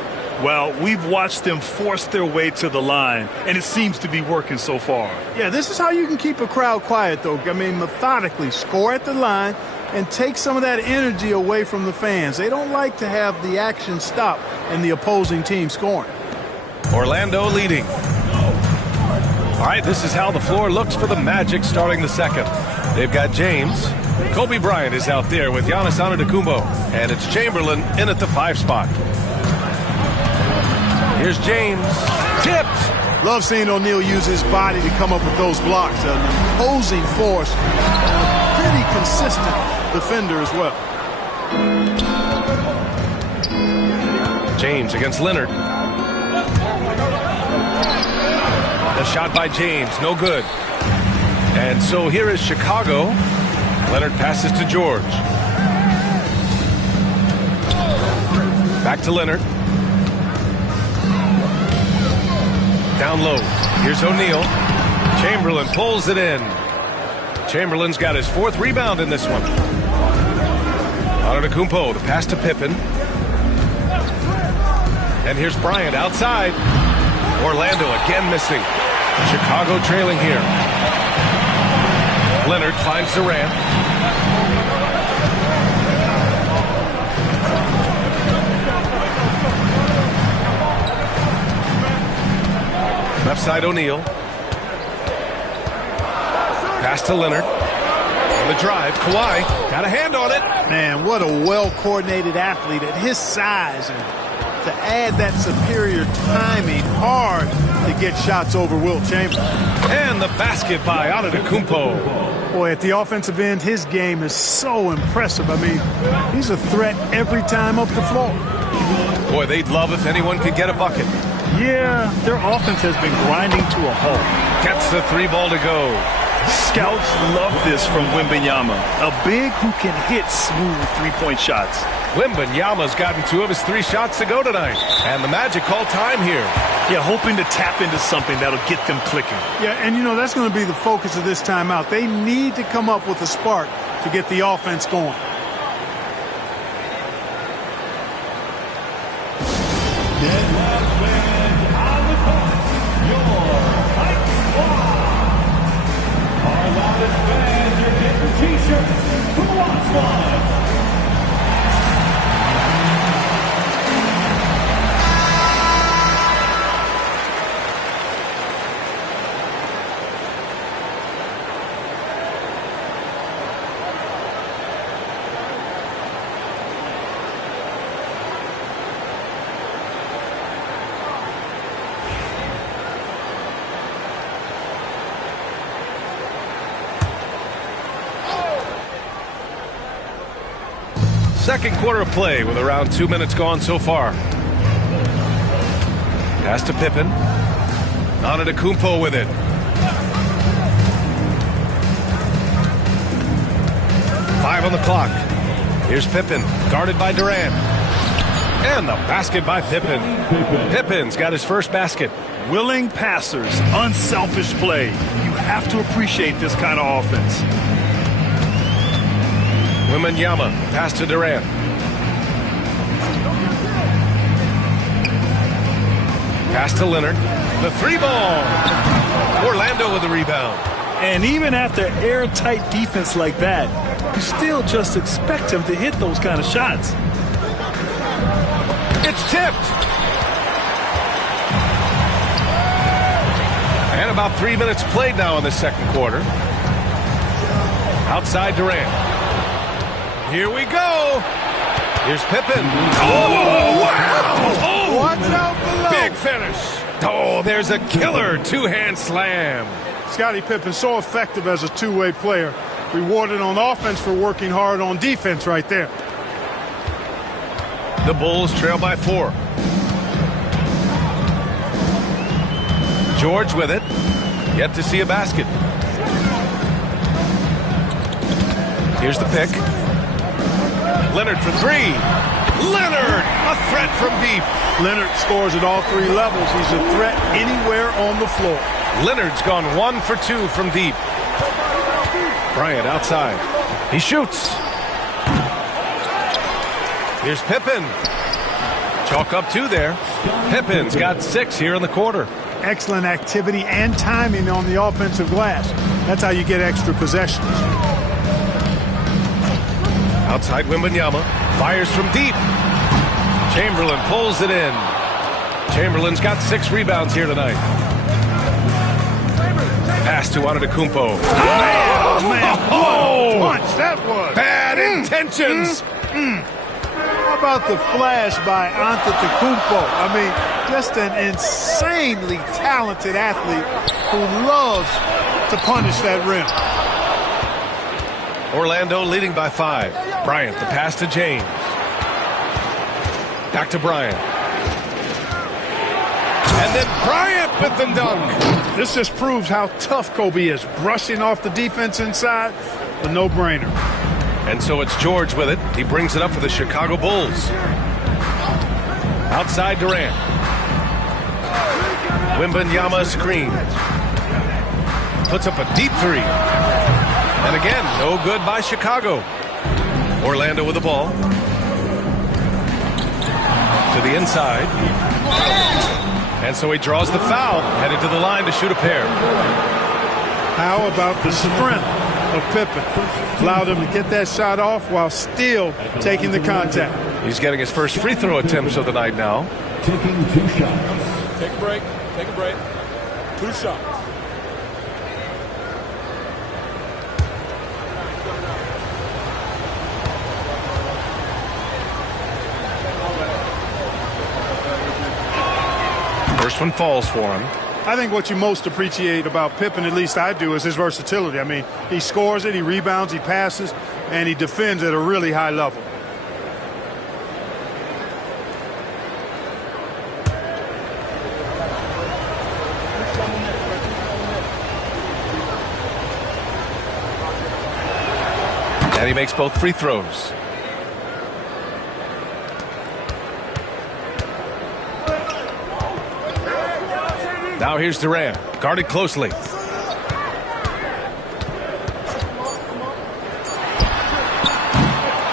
Well, we've watched them force their way to the line, and it seems to be working so far. Yeah, this is how you can keep a crowd quiet, though. I mean, methodically score at the line and take some of that energy away from the fans. They don't like to have the action stop and the opposing team scoring. Orlando leading. All right, this is how the floor looks for the Magic starting the second. They've got James. Kobe Bryant is out there with Giannis Antetokounmpo. And it's Chamberlain in at the 5 spot. Here's James. Tipped. Love seeing O'Neal use his body to come up with those blocks. An imposing force. A pretty consistent defender as well. James against Leonard. The shot by James, no good. And so here is Chicago. Leonard passes to George. Back to Leonard. Down low. Here's O'Neal. Chamberlain pulls it in. Chamberlain's got his 4th rebound in this one. Antetokounmpo, the pass to Pippen. And here's Bryant outside. Orlando again missing. Chicago trailing here. Leonard finds Durant. Left side O'Neal. Pass to Leonard. On the drive, Kawhi got a hand on it. Man, what a well-coordinated athlete at his size. And to add that superior timing, hard to get shots over Wilt Chamberlain. And the basket by Antetokounmpo. Boy, at the offensive end, his game is so impressive. I mean, he's a threat every time up the floor. Boy, they'd love if anyone could get a bucket. Yeah, their offense has been grinding to a halt. Gets the 3 ball to go. Scouts love this from Wembanyama, a big who can hit smooth three-point shots. Wembanyama's gotten 2 of his 3 shots to go tonight. And the Magic call time here. Yeah, hoping to tap into something that'll get them clicking. Yeah, and you know, that's going to be the focus of this timeout. They need to come up with a spark to get the offense going. Second quarter of play with around 2 minutes gone so far. Pass to Pippen. Antetokounmpo with it. Five on the clock. Here's Pippen, guarded by Durant. And the basket by Pippen. Pippen's got his first basket. Willing passers, unselfish play. You have to appreciate this kind of offense. Wembanyama, pass to Durant. Pass to Leonard. The 3 ball. Orlando with the rebound. And even after airtight defense like that, you still just expect him to hit those kind of shots. It's tipped. And about 3 minutes played now in the second quarter. Outside Durant. Here we go. Here's Pippen. Oh, wow. Oh, watch out below. Big finish. Oh, there's a killer 2-hand slam. Scottie Pippen so effective as a two-way player. Rewarded on offense for working hard on defense right there. The Bulls trail by 4. George with it. Yet to see a basket. Here's the pick. Leonard for 3. Leonard, a threat from deep. Leonard scores at all 3 levels. He's a threat anywhere on the floor. Leonard's gone 1 for 2 from deep. Bryant outside. He shoots. Here's Pippen. Chalk up 2 there. Pippen's got 6 here in the quarter. Excellent activity and timing on the offensive glass. That's how you get extra possessions. Outside Wembanyama. Fires from deep. Chamberlain pulls it in. Chamberlain's got 6 rebounds here tonight. Pass to Antetokounmpo. Oh, what a punch that was. Bad intentions. How about the flash by Antetokounmpo? I mean, Just an insanely talented athlete who loves to punish that rim. Orlando leading by 5. Bryant, the pass to James. Back to Bryant. And then Bryant with the dunk. This just proves how tough Kobe is. Brushing off the defense inside, a no-brainer. And so it's George with it. He brings it up for the Chicago Bulls. Outside Durant. Wembanyama screen. Puts up a deep 3. And again, no good by Chicago. Orlando with the ball. To the inside. And so he draws the foul. Headed to the line to shoot a pair. How about the strength of Pippen? Allowed him to get that shot off while still taking the contact. He's getting his first free throw attempts of the night now. Taking 2 shots. Take a break. Take a break. 2 shots. First one falls for him. I think what you most appreciate about Pippen, at least I do, is his versatility. I mean, he scores it, he rebounds, he passes, and he defends at a really high level. And he makes both free throws. Now here's Durant, guarded closely.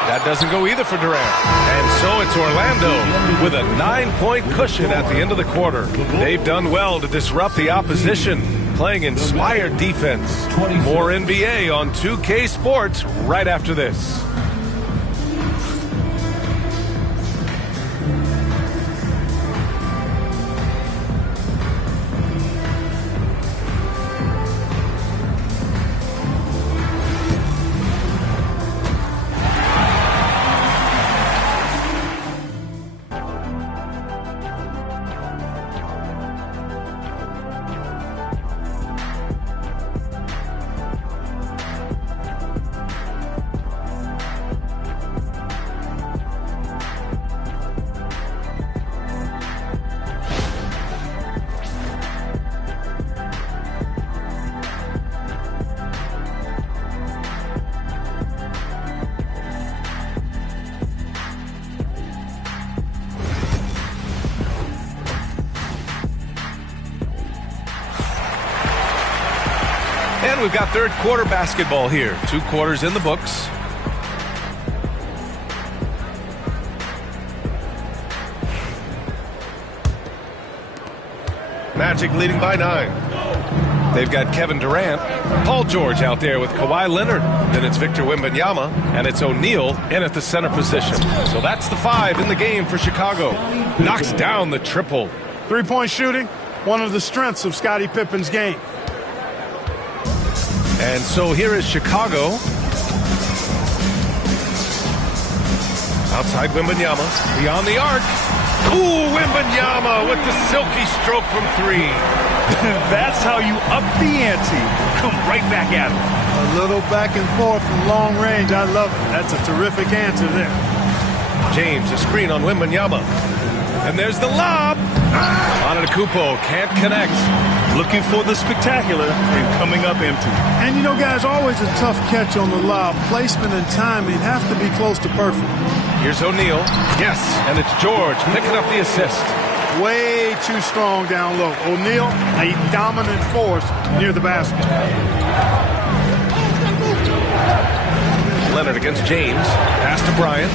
That doesn't go either for Durant. And so it's Orlando with a 9-point cushion at the end of the quarter. They've done well to disrupt the opposition, playing inspired defense. More NBA on 2K Sports right after this. And we've got third quarter basketball here. 2 quarters in the books. Magic leading by 9. They've got Kevin Durant, Paul George out there with Kawhi Leonard. Then it's Victor Wembanyama, and it's O'Neal in at the center position. So that's the 5 in the game for Chicago. Knocks down the triple. 3-point shooting, one of the strengths of Scottie Pippen's game. And so here is Chicago. Outside Wembanyama, beyond the arc. Ooh, Wembanyama with the silky stroke from 3. That's how you up the ante. Come right back at him. A little back and forth from long range. I love it. That's a terrific answer there. James, a screen on Wembanyama. And there's the lob. Antetokounmpo can't connect. Looking for the spectacular and coming up empty. And you know, guys, always a tough catch on the lob. Placement and timing have to be close to perfect. Here's O'Neal. Yes, and it's George picking up the assist. Way too strong down low. O'Neal, a dominant force near the basket. Leonard against James. Pass to Bryant.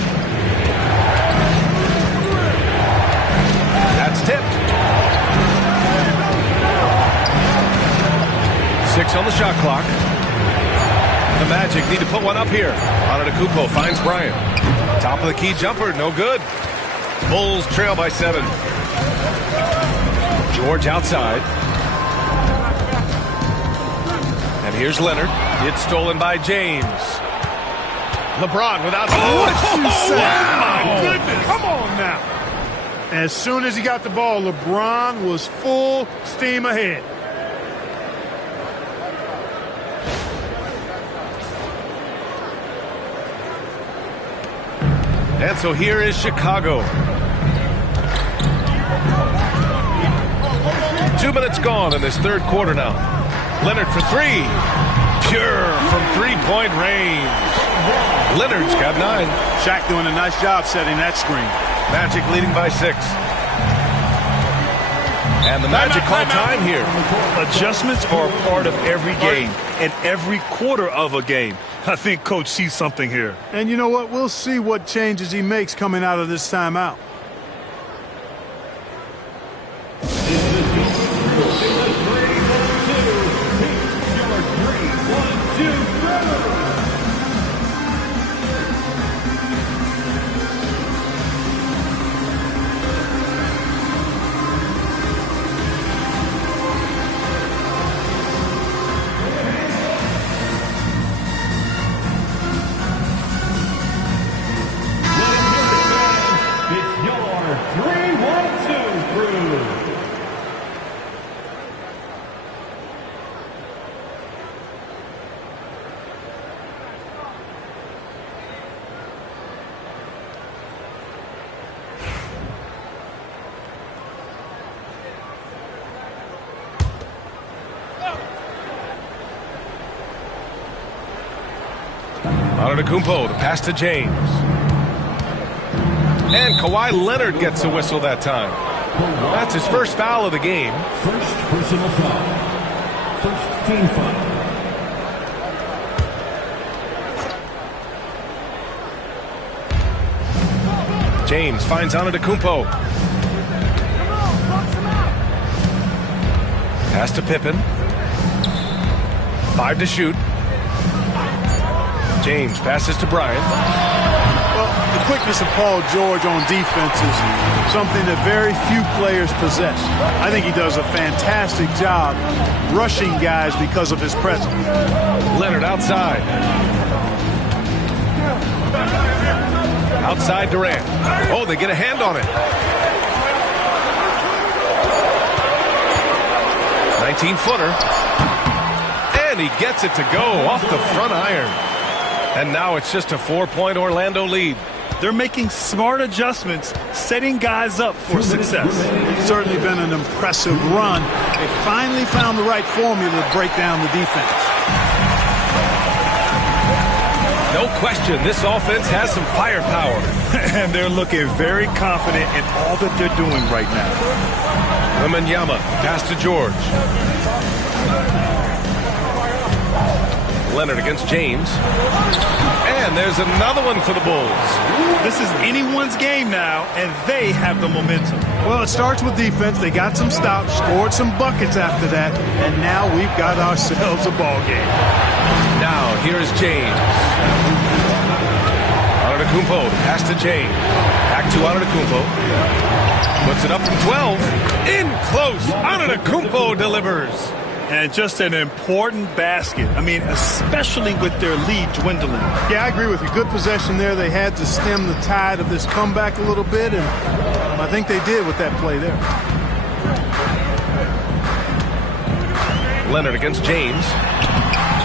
That's tipped. 6 on the shot clock. The Magic need to put one up here. Antetokounmpo finds Bryant. Top of the key jumper, no good. Bulls trail by 7. George outside. And here's Leonard. It's stolen by James. LeBron without... What you say? Wow. Oh, my goodness. Come on now. As soon as he got the ball, LeBron was full steam ahead. And so here is Chicago. 2 minutes gone in this third quarter now. Leonard for three. Pure from three-point range. Leonard's got 9. Shaq doing a nice job setting that screen. Magic leading by 6. And the Magic call time here. Adjustments are a part of every game and every quarter of a game. I think Coach sees something here. And you know what? We'll see what changes he makes coming out of this timeout. Antetokounmpo, the pass to James. And Kawhi Leonard gets a whistle that time. That's his first foul of the game. First personal foul. First team foul. James finds Antetokounmpo. Pass to Pippen. 5 to shoot. James passes to Bryant. Well, the quickness of Paul George on defense is something that very few players possess. I think he does a fantastic job rushing guys because of his presence. Leonard outside. Outside Durant. Oh, they get a hand on it. 19-footer. And he gets it to go off the front iron. And now it's just a 4-point Orlando lead. They're making smart adjustments, setting guys up for success. It's certainly been an impressive run. They finally found the right formula to break down the defense. No question, this offense has some firepower. And they're looking very confident in all that they're doing right now. Wembanyama, pass to George. Leonard against James. And there's another one for the Bulls. This is anyone's game now, and they have the momentum. Well, it starts with defense. They got some stops, scored some buckets after that, and now we've got ourselves a ball game. Now, here is James. Antetokounmpo, the pass to James. Back to Antetokounmpo. Puts it up from 12. In close. Antetokounmpo delivers. And just an important basket. I mean, especially with their lead dwindling. Yeah, I agree with you. Good possession there. They had to stem the tide of this comeback a little bit, and I think they did with that play there. Leonard against James.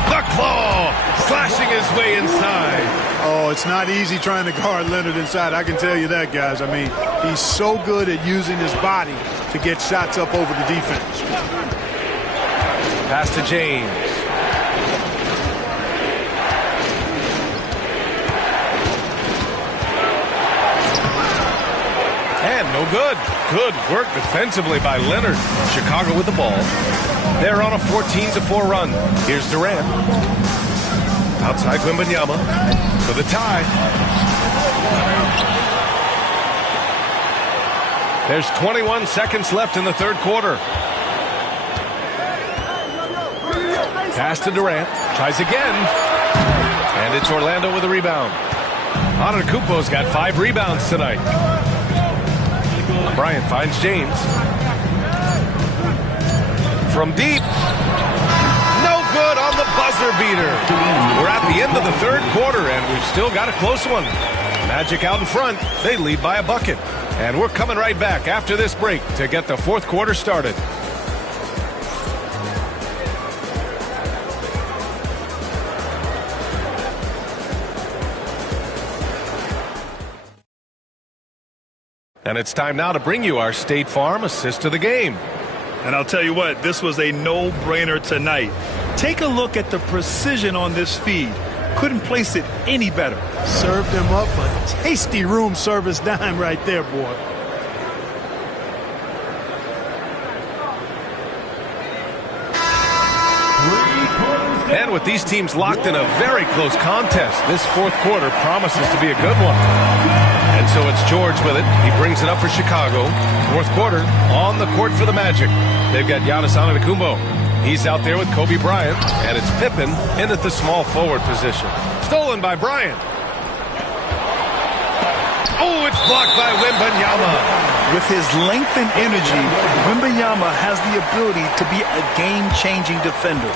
The claw! Slashing his way inside. Oh, it's not easy trying to guard Leonard inside. I can tell you that, guys. I mean, he's so good at using his body to get shots up over the defense. Pass to James. And no good. Good work defensively by Leonard. Chicago with the ball. They're on a 14-4 run. Here's Durant. Outside Wembanyama for the tie. There's 21 seconds left in the third quarter. Pass to Durant. Tries again. And it's Orlando with a rebound. Antetokounmpo's got 5 rebounds tonight. Bryant finds James. From deep. No good on the buzzer beater. We're at the end of the third quarter, and we've still got a close one. Magic out in front. They lead by a bucket. And we're coming right back after this break to get the fourth quarter started. And it's time now to bring you our State Farm assist of the game. And I'll tell you what, this was a no-brainer tonight. Take a look at the precision on this feed. Couldn't place it any better. Served him up a tasty room service dime right there, boy. And with these teams locked in a very close contest, this fourth quarter promises to be a good one. And so it's George with it. He brings it up for Chicago. Fourth quarter on the court for the Magic. They've got Giannis Antetokounmpo. He's out there with Kobe Bryant. And it's Pippen in at the small forward position. Stolen by Bryant. Oh, it's blocked by Wembanyama. With his length and energy, Wembanyama has the ability to be a game-changing defender.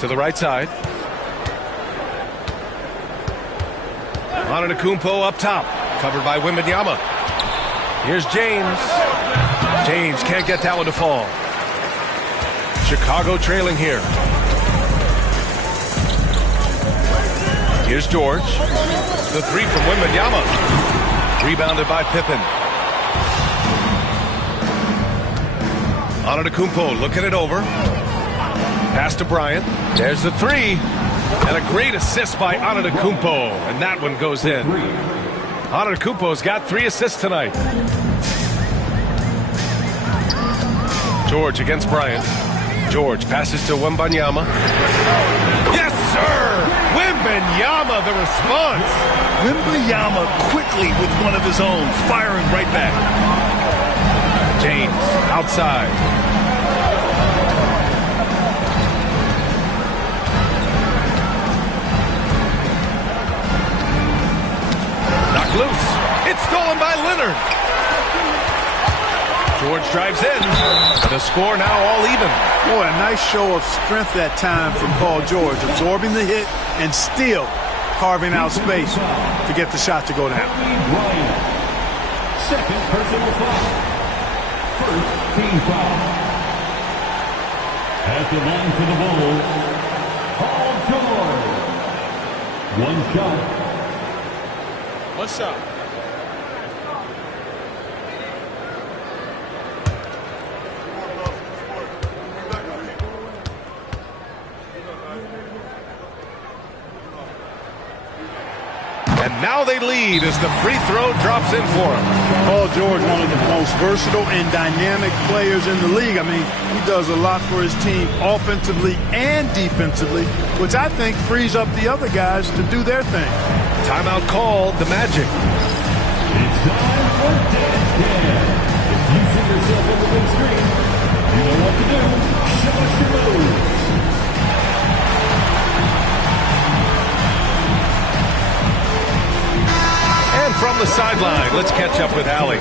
To the right side. Antetokounmpo up top. Covered by Wembanyama. Here's James. James can't get that one to fall. Chicago trailing here. Here's George. The three from Wembanyama. Rebounded by Pippen. Antetokounmpo looking it over. Pass to Bryant. There's the three. And a great assist by Antetokounmpo. And that one goes in. Antetokounmpo's got 3 assists tonight. George against Bryant. George passes to Wembanyama. Yes, sir! Wembanyama, the response. Wembanyama quickly with one of his own, firing right back. James outside. Loose. It's stolen by Leonard. George drives in. The score now all even. Boy, a nice show of strength that time from Paul George, absorbing the hit and still carving out space to get the shot to go down. Second personal foul. First team foul. At the line for the Bulls, Paul George. One shot. One shot. And now they lead as the free throw drops in for him. Paul George, one of the most versatile and dynamic players in the league. I mean, he does a lot for his team offensively and defensively, which I think frees up the other guys to do their thing. Timeout called, the Magic. It's time for Dance Cam. If you see yourself on the big screen, you know what to do. Show us your moves. And from the sideline, let's catch up with Allie.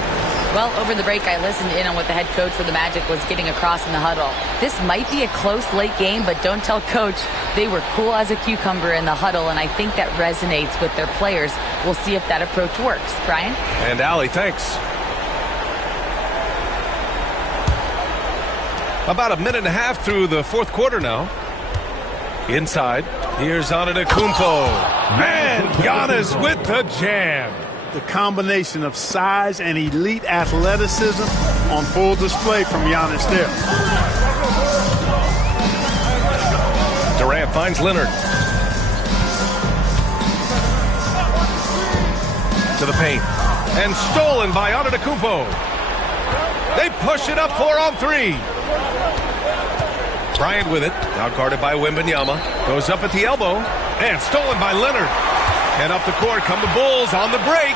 Well, over the break, I listened in on what the head coach for the Magic was getting across in the huddle. This might be a close late game, but don't tell coach. They were cool as a cucumber in the huddle, and I think that resonates with their players. We'll see if that approach works. Brian? And Allie, thanks. About a minute and a half through the fourth quarter now. Inside, here's Antetokounmpo. Man, Giannis with the jam. The combination of size and elite athleticism on full display from Giannis there. Durant finds Leonard. To the paint. And stolen by Antetokounmpo. They push it up 4-on-3. Bryant with it. Now guarded by Wembanyama. Goes up at the elbow. And stolen by Leonard. And up the court come the Bulls on the break.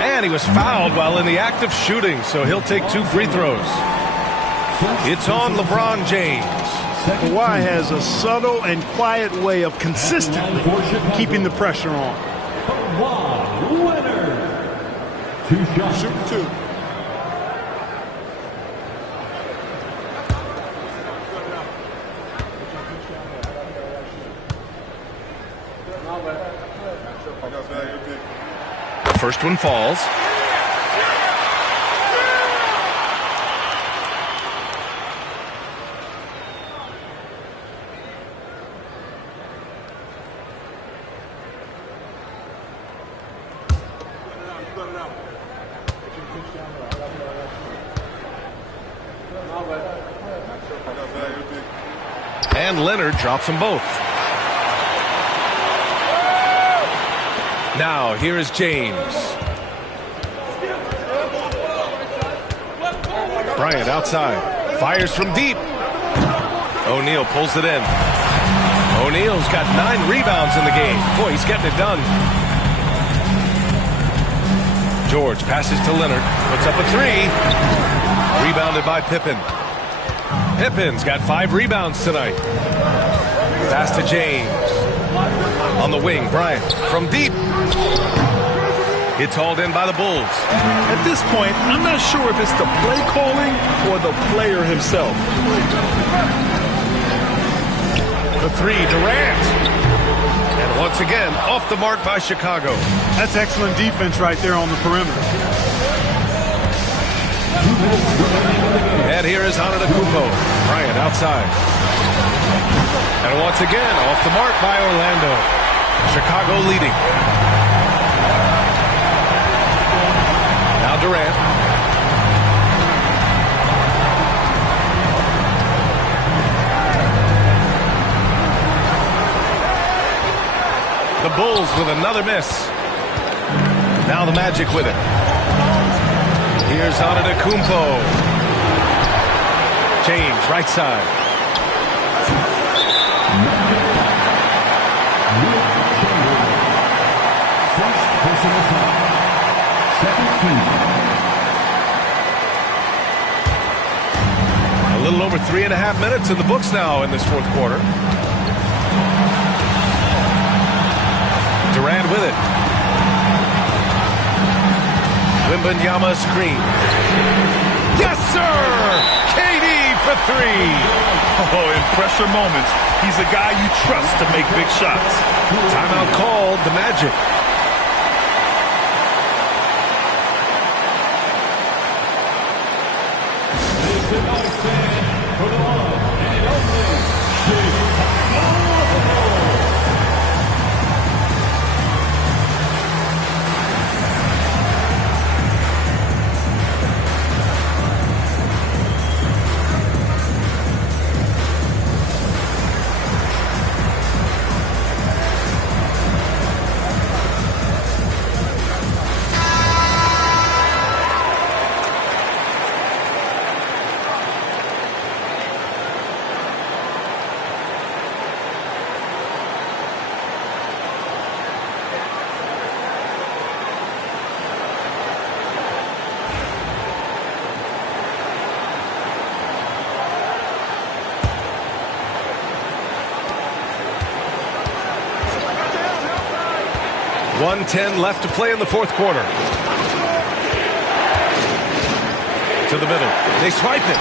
And he was fouled while in the act of shooting, so he'll take 2 free throws. It's on LeBron James. Kawhi has a subtle and quiet way of consistently keeping the pressure on. Kawhi Leonard. 2 shots. Shoot 2. The first one falls. And Leonard drops them both. Now, here is James. Bryant outside. Fires from deep. O'Neal pulls it in. O'Neal's got 9 rebounds in the game. Boy, he's getting it done. George passes to Leonard. Puts up a 3. Rebounded by Pippen. Pippen's got 5 rebounds tonight. Pass to James. On the wing, Bryant from deep. It's hauled in by the Bulls. At this point, I'm not sure if it's the play calling or the player himself. The 3, Durant. And once again, off the mark by Chicago. That's excellent defense right there on the perimeter. And here is Antetokounmpo. Bryant outside. And once again, off the mark by Orlando. Chicago leading. Now Durant. The Bulls with another miss. Now the Magic with it. Here's Antetokounmpo. James, right side. A little over 3.5 minutes in the books now in this fourth quarter. Durant with it. Wembanyama screen. Yes, sir! KD for 3. Oh, in pressure moments, he's a guy you trust to make big shots. Timeout called, the Magic. .110 left to play in the fourth quarter. To the middle. They swipe it.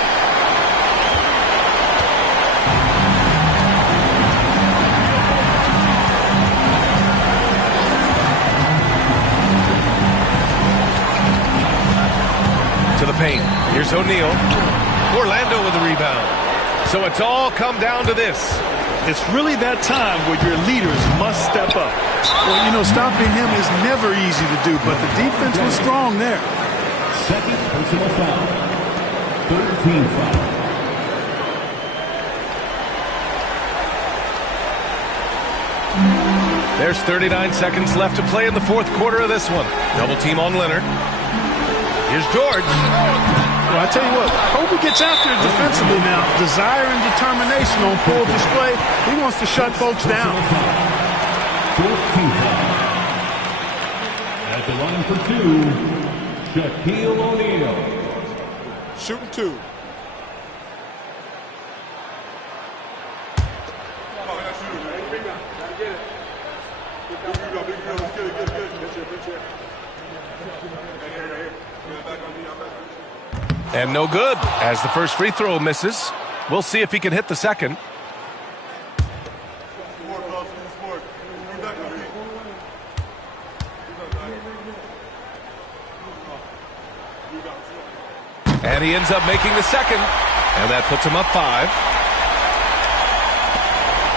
To the paint. Here's O'Neal. Orlando with the rebound. So it's all come down to this. It's really that time where your leaders must step up. Well, you know, stopping him is never easy to do, but the defense was strong there. Second personal foul. 13 foul. There's 39 seconds left to play in the fourth quarter of this one. Double team on Leonard. Here's George. Well, I tell you what, Kobe gets after it defensively now. Desire and determination on full display. He wants to shut folks down. 14 foul. At the line for 2, Shaquille O'Neal. Shooting 2. And no good, as the first free throw misses. We'll see if he can hit the second. And he ends up making the second. And that puts him up 5.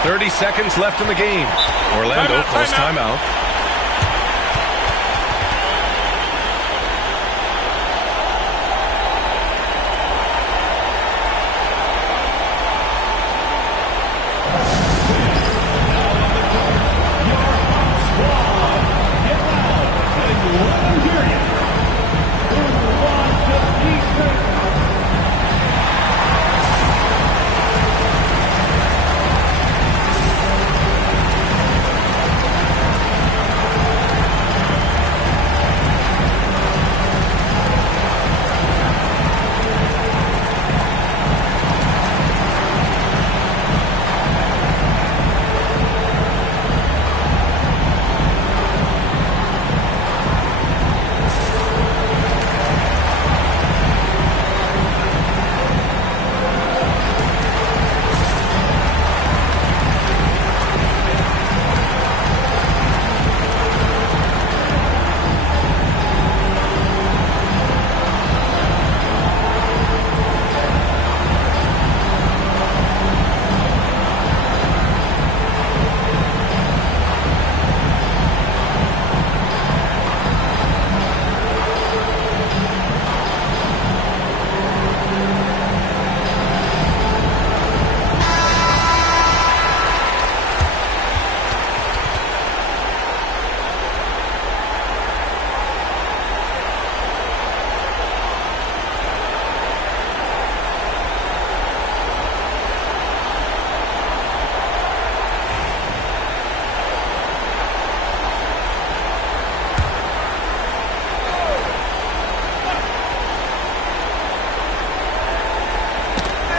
30 seconds left in the game. Orlando calls timeout.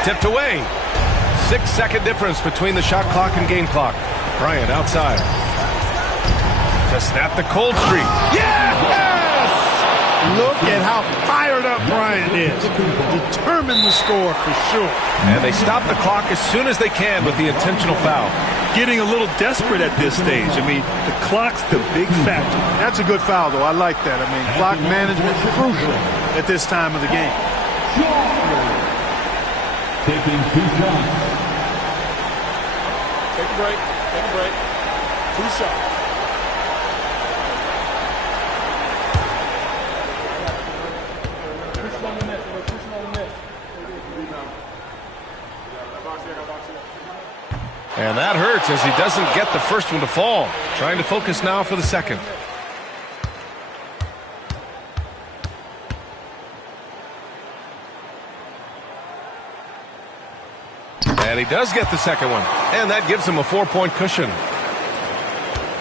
Tipped away. 6-second difference between the shot clock and game clock. Bryant outside. To snap the cold streak. Yes! Look at how fired up Bryant is. Determined to score for sure. And they stop the clock as soon as they can with the intentional foul. Getting a little desperate at this stage. I mean, the clock's the big factor. That's a good foul, though. I like that. I mean, clock management crucial at this time of the game. Taking 2 shots. Take a break. Take a break. 2 shots. And that hurts as he doesn't get the first one to fall. Trying to focus now for the second. And he does get the second one. And that gives him a 4-point cushion.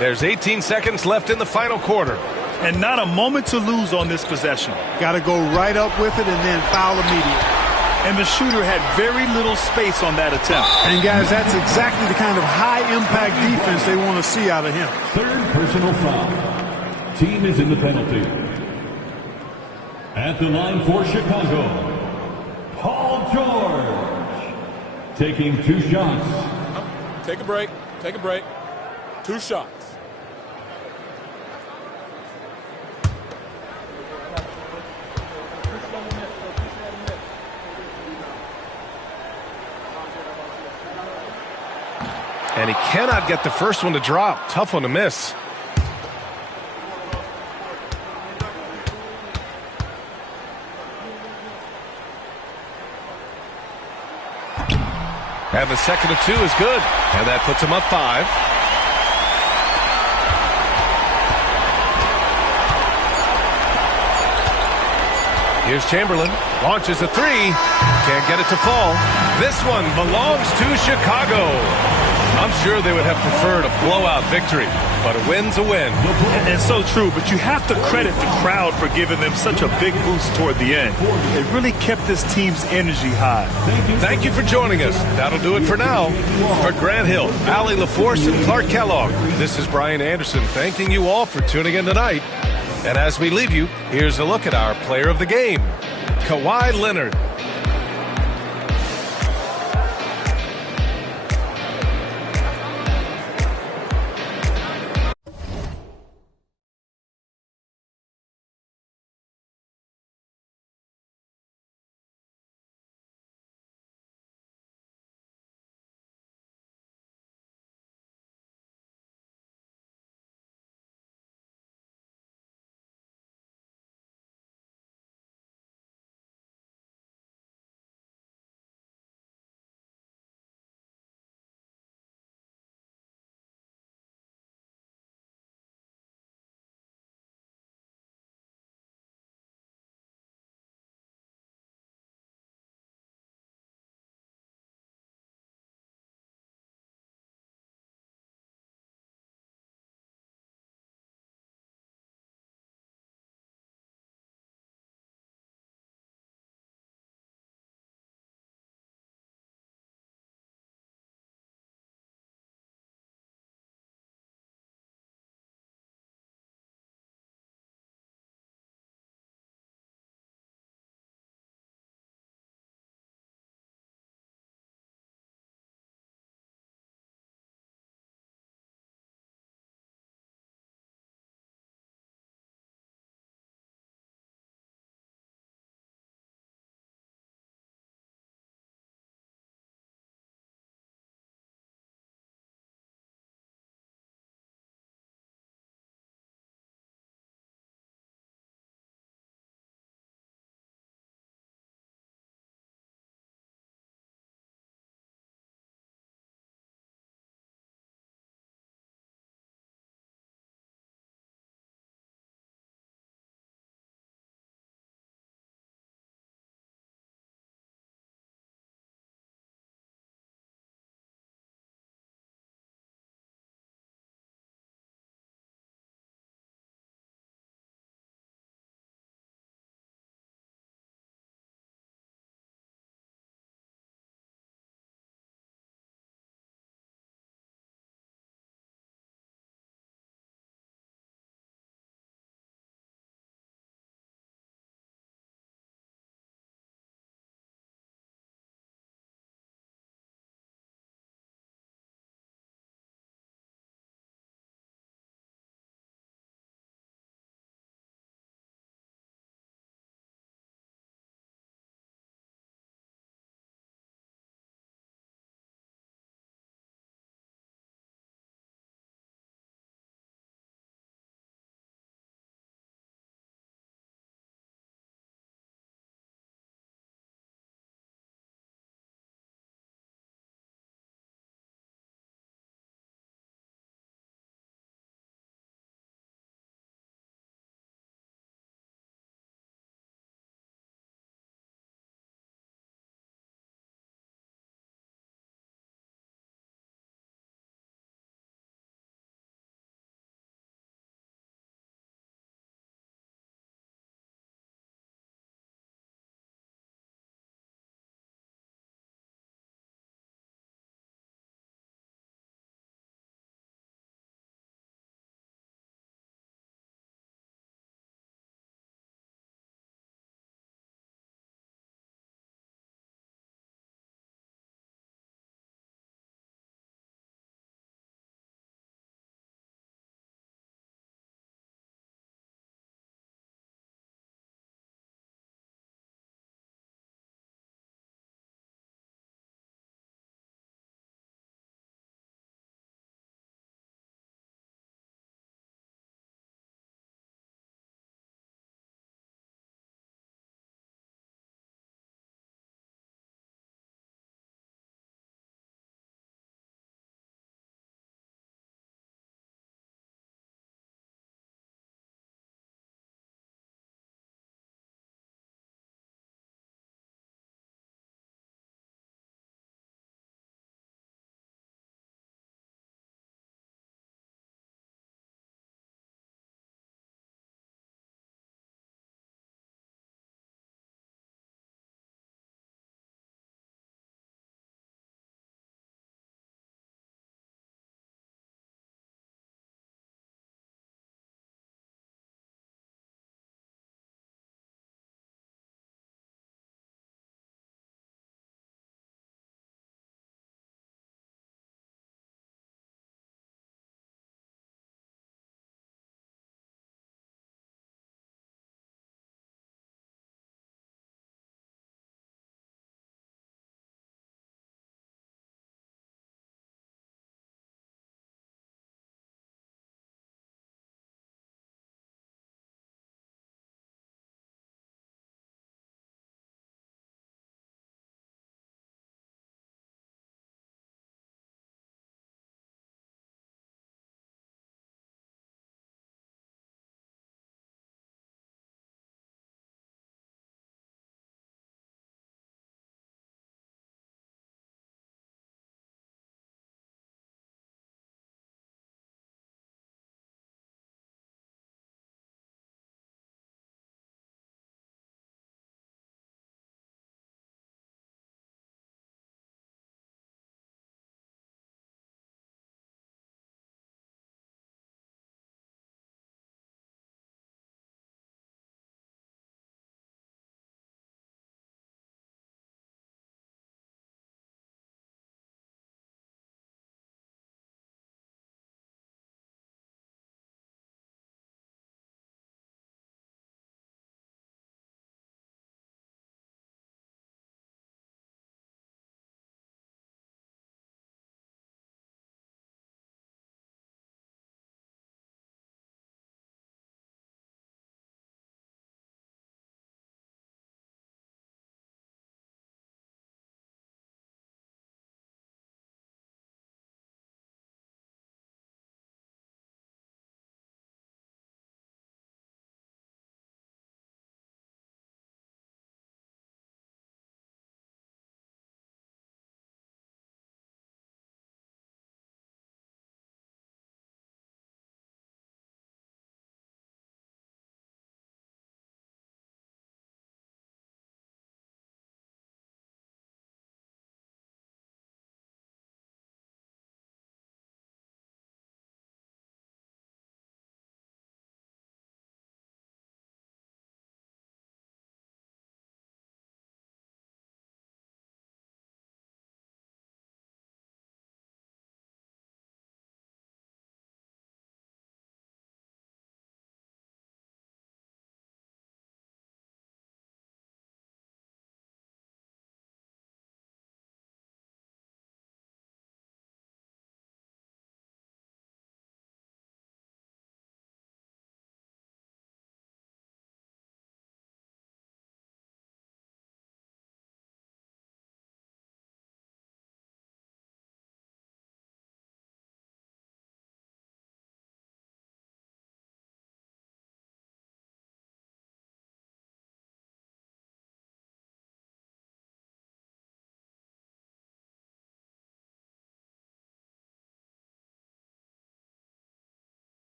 There's 18 seconds left in the final quarter. And not a moment to lose on this possession. Got to go right up with it and then foul immediately. And the shooter had very little space on that attempt. And, guys, that's exactly the kind of high-impact defense they want to see out of him. 3rd personal foul. Team is in the penalty. At the line for Chicago, Paul George. Taking 2 shots. Take a break. Take a break. 2 shots. And he cannot get the first one to drop. Tough one to miss. And the second of 2 is good. And that puts him up 5. Here's Chamberlain. Launches a 3. Can't get it to fall. This one belongs to Chicago. I'm sure they would have preferred a blowout victory, but a win's a win. And so true, but you have to credit the crowd for giving them such a big boost toward the end. It really kept this team's energy high. Thank you for joining us. That'll do it for now. For Grant Hill, Allie LaForce, and Clark Kellogg, this is Brian Anderson thanking you all for tuning in tonight. And as we leave you, here's a look at our player of the game, Kawhi Leonard.